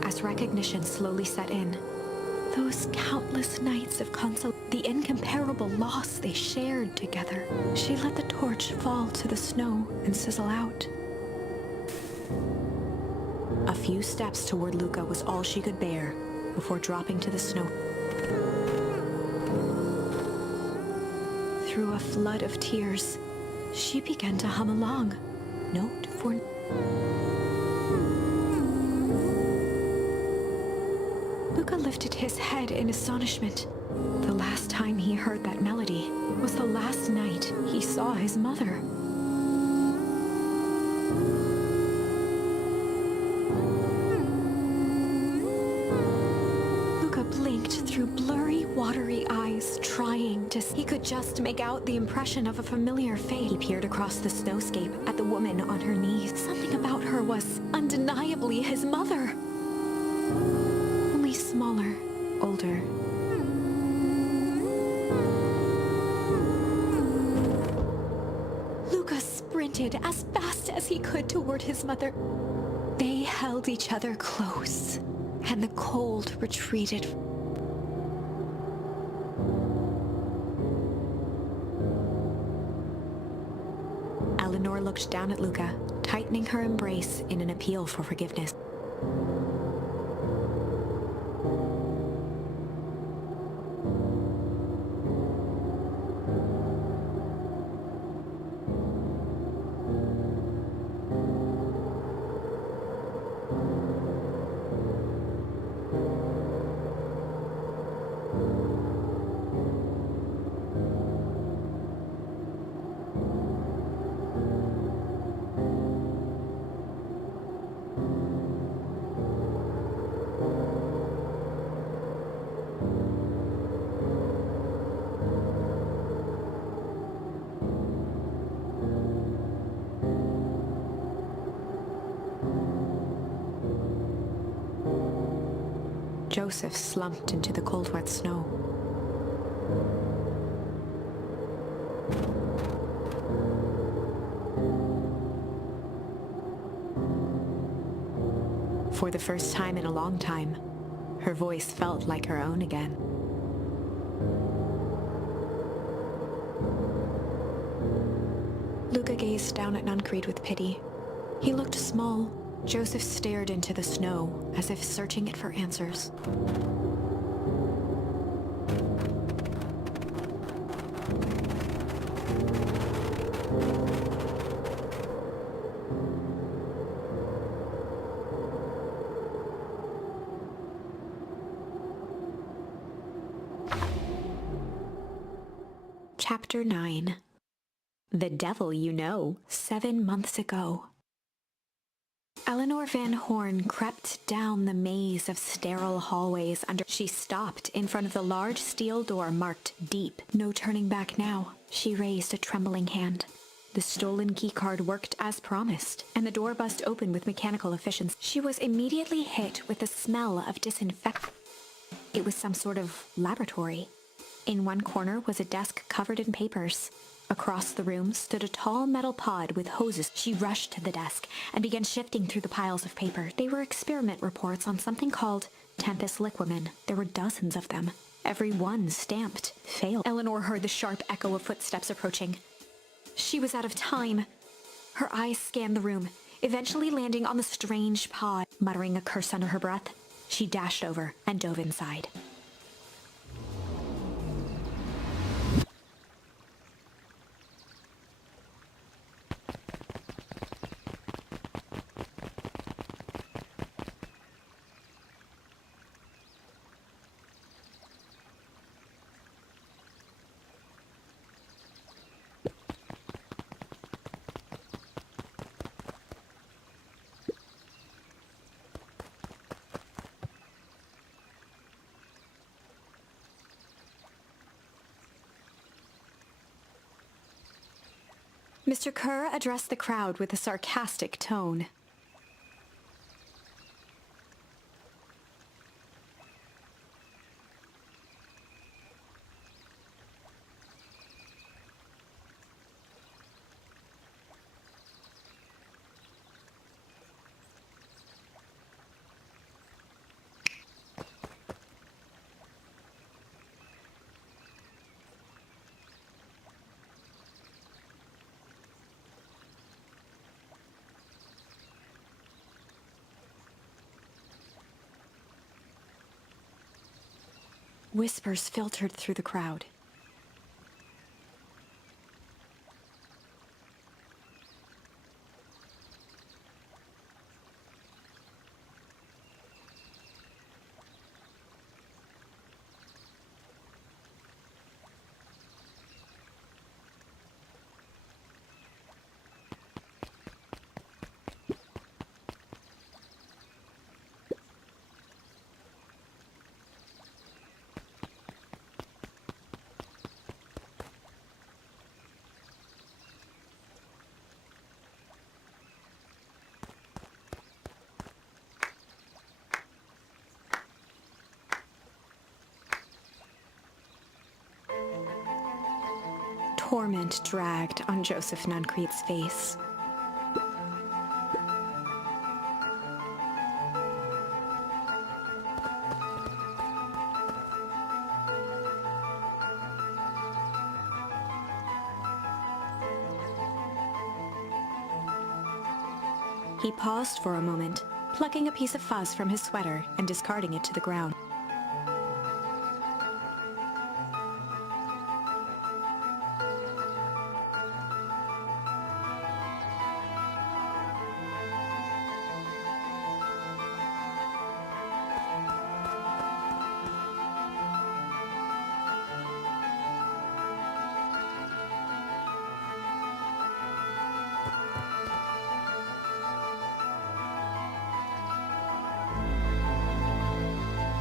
As recognition slowly set in, those countless nights of the incomparable loss they shared together. She let the torch fall to the snow and sizzle out. A few steps toward Luca was all she could bear before dropping to the snow. Through a flood of tears, she began to hum along, note for Luca lifted his head in astonishment. The last time he heard that melody was the last night he saw his mother. Luca blinked through blurry, watery eyes, trying to see. He could just make out the impression of a familiar face. He peered across the snowscape at the woman on her knees. Something about her was undeniably his mother. Only smaller, older. Luca sprinted as fast as he could toward his mother. They held each other close, and the cold retreated. Eleanor looked down at Luca, tightening her embrace in an appeal for forgiveness. Joseph slumped into the cold, wet snow. For the first time in a long time, her voice felt like her own again. Luca gazed down at Nuncreed with pity. He looked small. Joseph stared into the snow, as if searching it for answers. Chapter 9. The Devil You Know, 7 months ago. Eleanor Van Horn crept down the maze of sterile hallways under. She stopped in front of the large steel door marked Deep. No turning back now. She raised a trembling hand. The stolen keycard worked as promised, and the door buzzed open with mechanical efficiency. She was immediately hit with the smell of disinfectant. It was some sort of laboratory. In one corner was a desk covered in papers. Across the room stood a tall metal pod with hoses. She rushed to the desk and began shifting through the piles of paper. They were experiment reports on something called Tempus Liquamen. There were dozens of them. Every one stamped failed. Eleanor heard the sharp echo of footsteps approaching. She was out of time. Her eyes scanned the room, eventually landing on the strange pod. Muttering a curse under her breath, she dashed over and dove inside. Mr. Kerr addressed the crowd with a sarcastic tone. Whispers filtered through the crowd. Torment dragged on Joseph Nuncrete's face. He paused for a moment, plucking a piece of fuzz from his sweater and discarding it to the ground.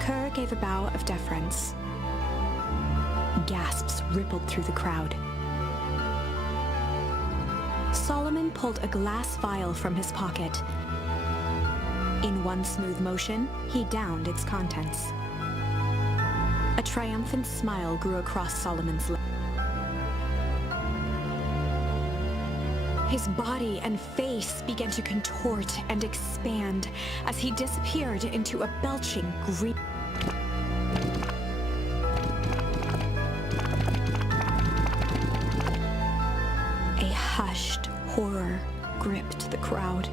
Kerr gave a bow of deference. Gasps rippled through the crowd. Solomon pulled a glass vial from his pocket. In one smooth motion, he downed its contents. A triumphant smile grew across Solomon's lips. His body and face began to contort and expand as he disappeared into a belching green. A hushed horror gripped the crowd.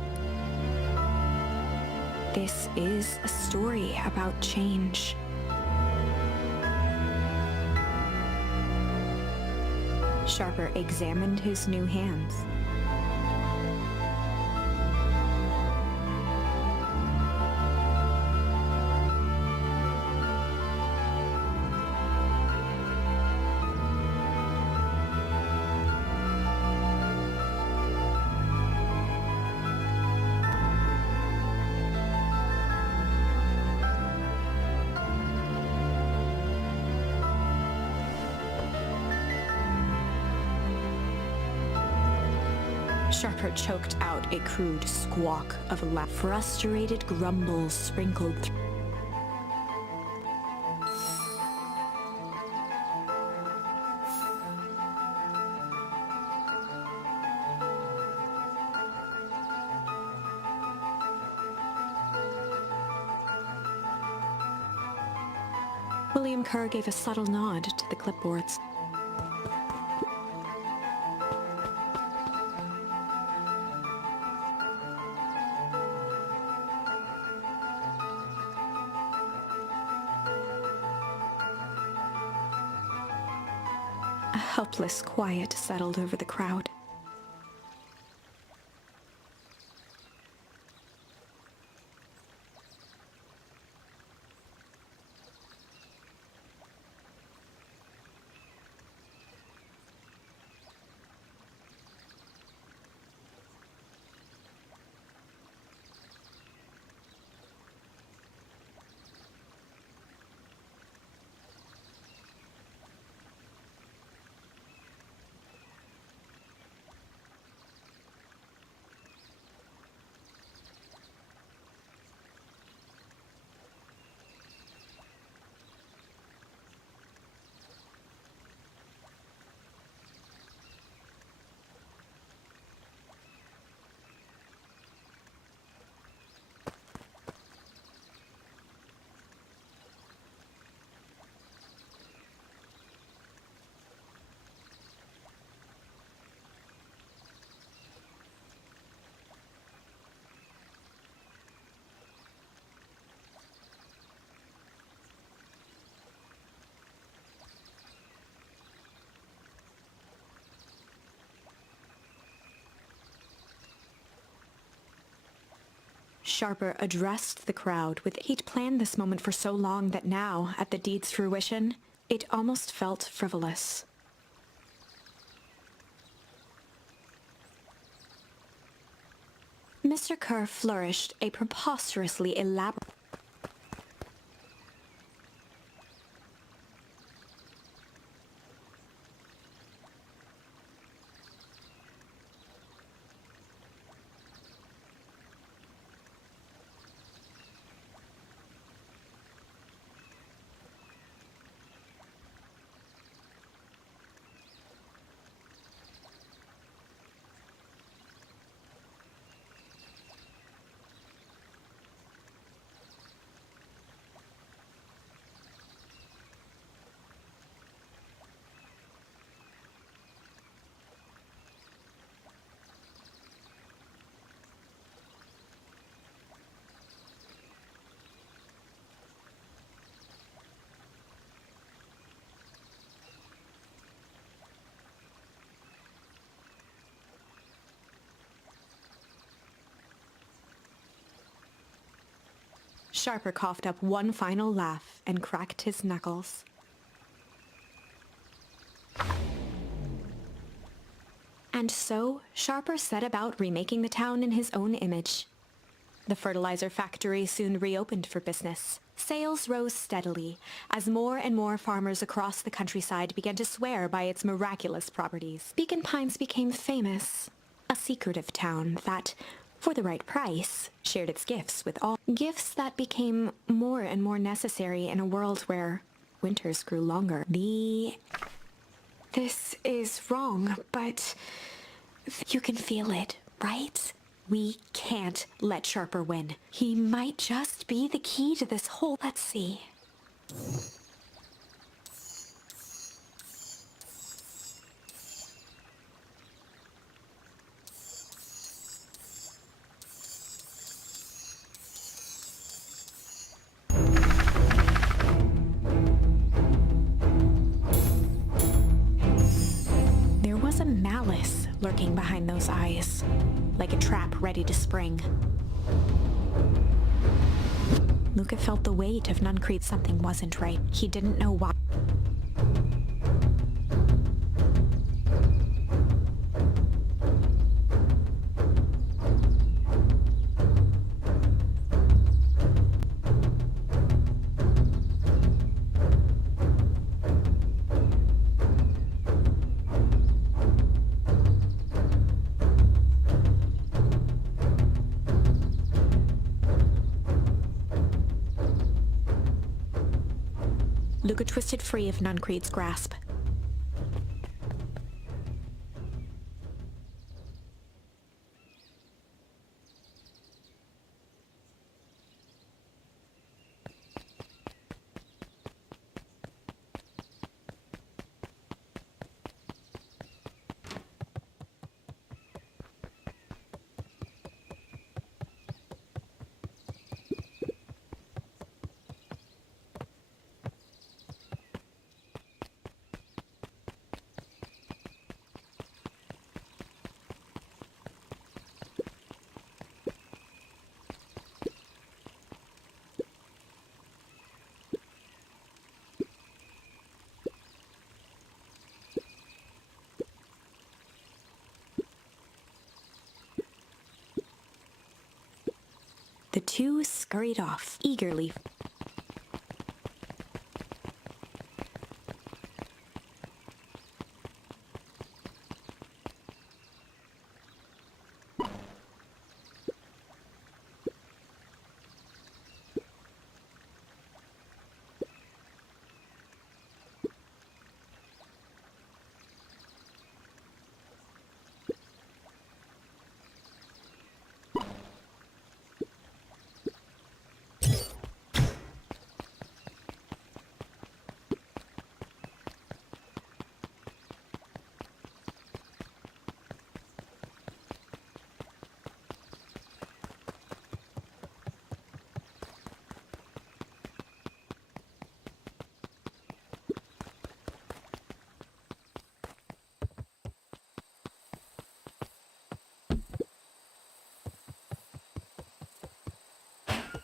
This is a story about change. Sharper examined his new hands. Sharper choked out a crude squawk of laughter. Frustrated grumbles sprinkled through. William Kerr gave a subtle nod to the clipboards. A helpless quiet settled over the crowd. Sharper addressed the crowd with he'd planned this moment for so long that now, at the deed's fruition, it almost felt frivolous. Mr. Kerr flourished a preposterously elaborate Sharper coughed up one final laugh and cracked his knuckles. And so, Sharper set about remaking the town in his own image. The fertilizer factory soon reopened for business. Sales rose steadily as more and more farmers across the countryside began to swear by its miraculous properties. Beacon Pines became famous, a secretive town that, for the right price, shared its gifts with all. Gifts that became more and more necessary in a world where winters grew longer. This is wrong, but you can feel it, right? We can't let Sharper win. He might just be the key to this whole... Let's see. There was a malice lurking behind those eyes, like a trap ready to spring. Luca felt the weight of Nuncreed. Something wasn't right. He didn't know why. Luca twisted free of Nuncreed's grasp. The two scurried off, eagerly.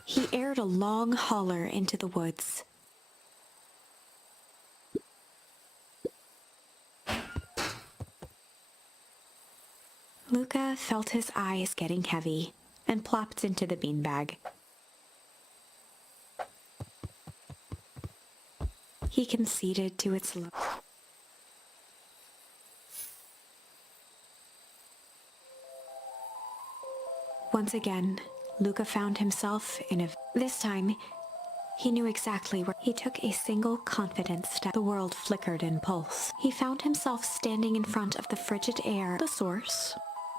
He aired a long holler into the woods. Luca felt his eyes getting heavy and plopped into the beanbag. He conceded to its look. Once again, Luca found himself in a... This time, he knew exactly where... He took a single confident step. The world flickered in pulse. He found himself standing in front of the frigid air, the source.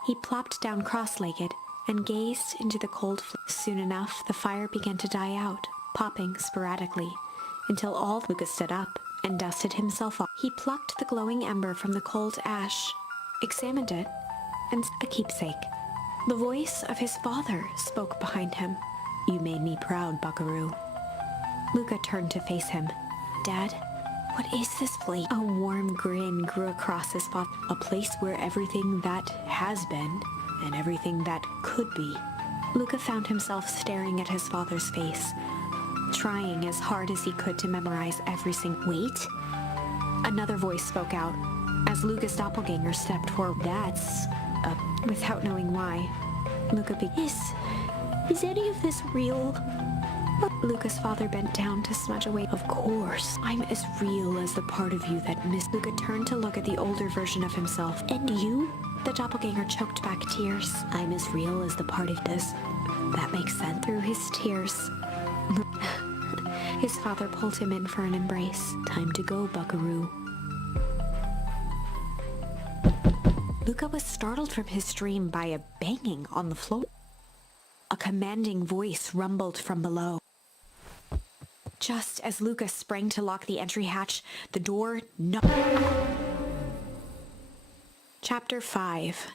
He plopped down cross-legged and gazed into the cold... Soon enough, the fire began to die out, popping sporadically, until all... Luca stood up and dusted himself off. He plucked the glowing ember from the cold ash, examined it, and a keepsake. The voice of his father spoke behind him. "You made me proud, Buckaroo." Luca turned to face him. "Dad, what is this place?" A warm grin grew across his face. "A place where everything that has been and everything that could be Luca found himself staring at his father's face, trying as hard as he could to memorize every single... Wait? Another voice spoke out, as Luca's doppelganger stepped forward. That's... Without knowing why, Luca began... Is any of this real? Luca's father bent down to smudge away. Of course, I'm as real as the part of you that Miss... Luca turned to look at the older version of himself. And you? The doppelganger choked back tears. I'm as real as the part of this. That makes sense. Through his tears, his father pulled him in for an embrace. Time to go, buckaroo. Luca was startled from his dream by a banging on the floor. A commanding voice rumbled from below. Just as Luca sprang to lock the entry hatch, the door... Chapter 5.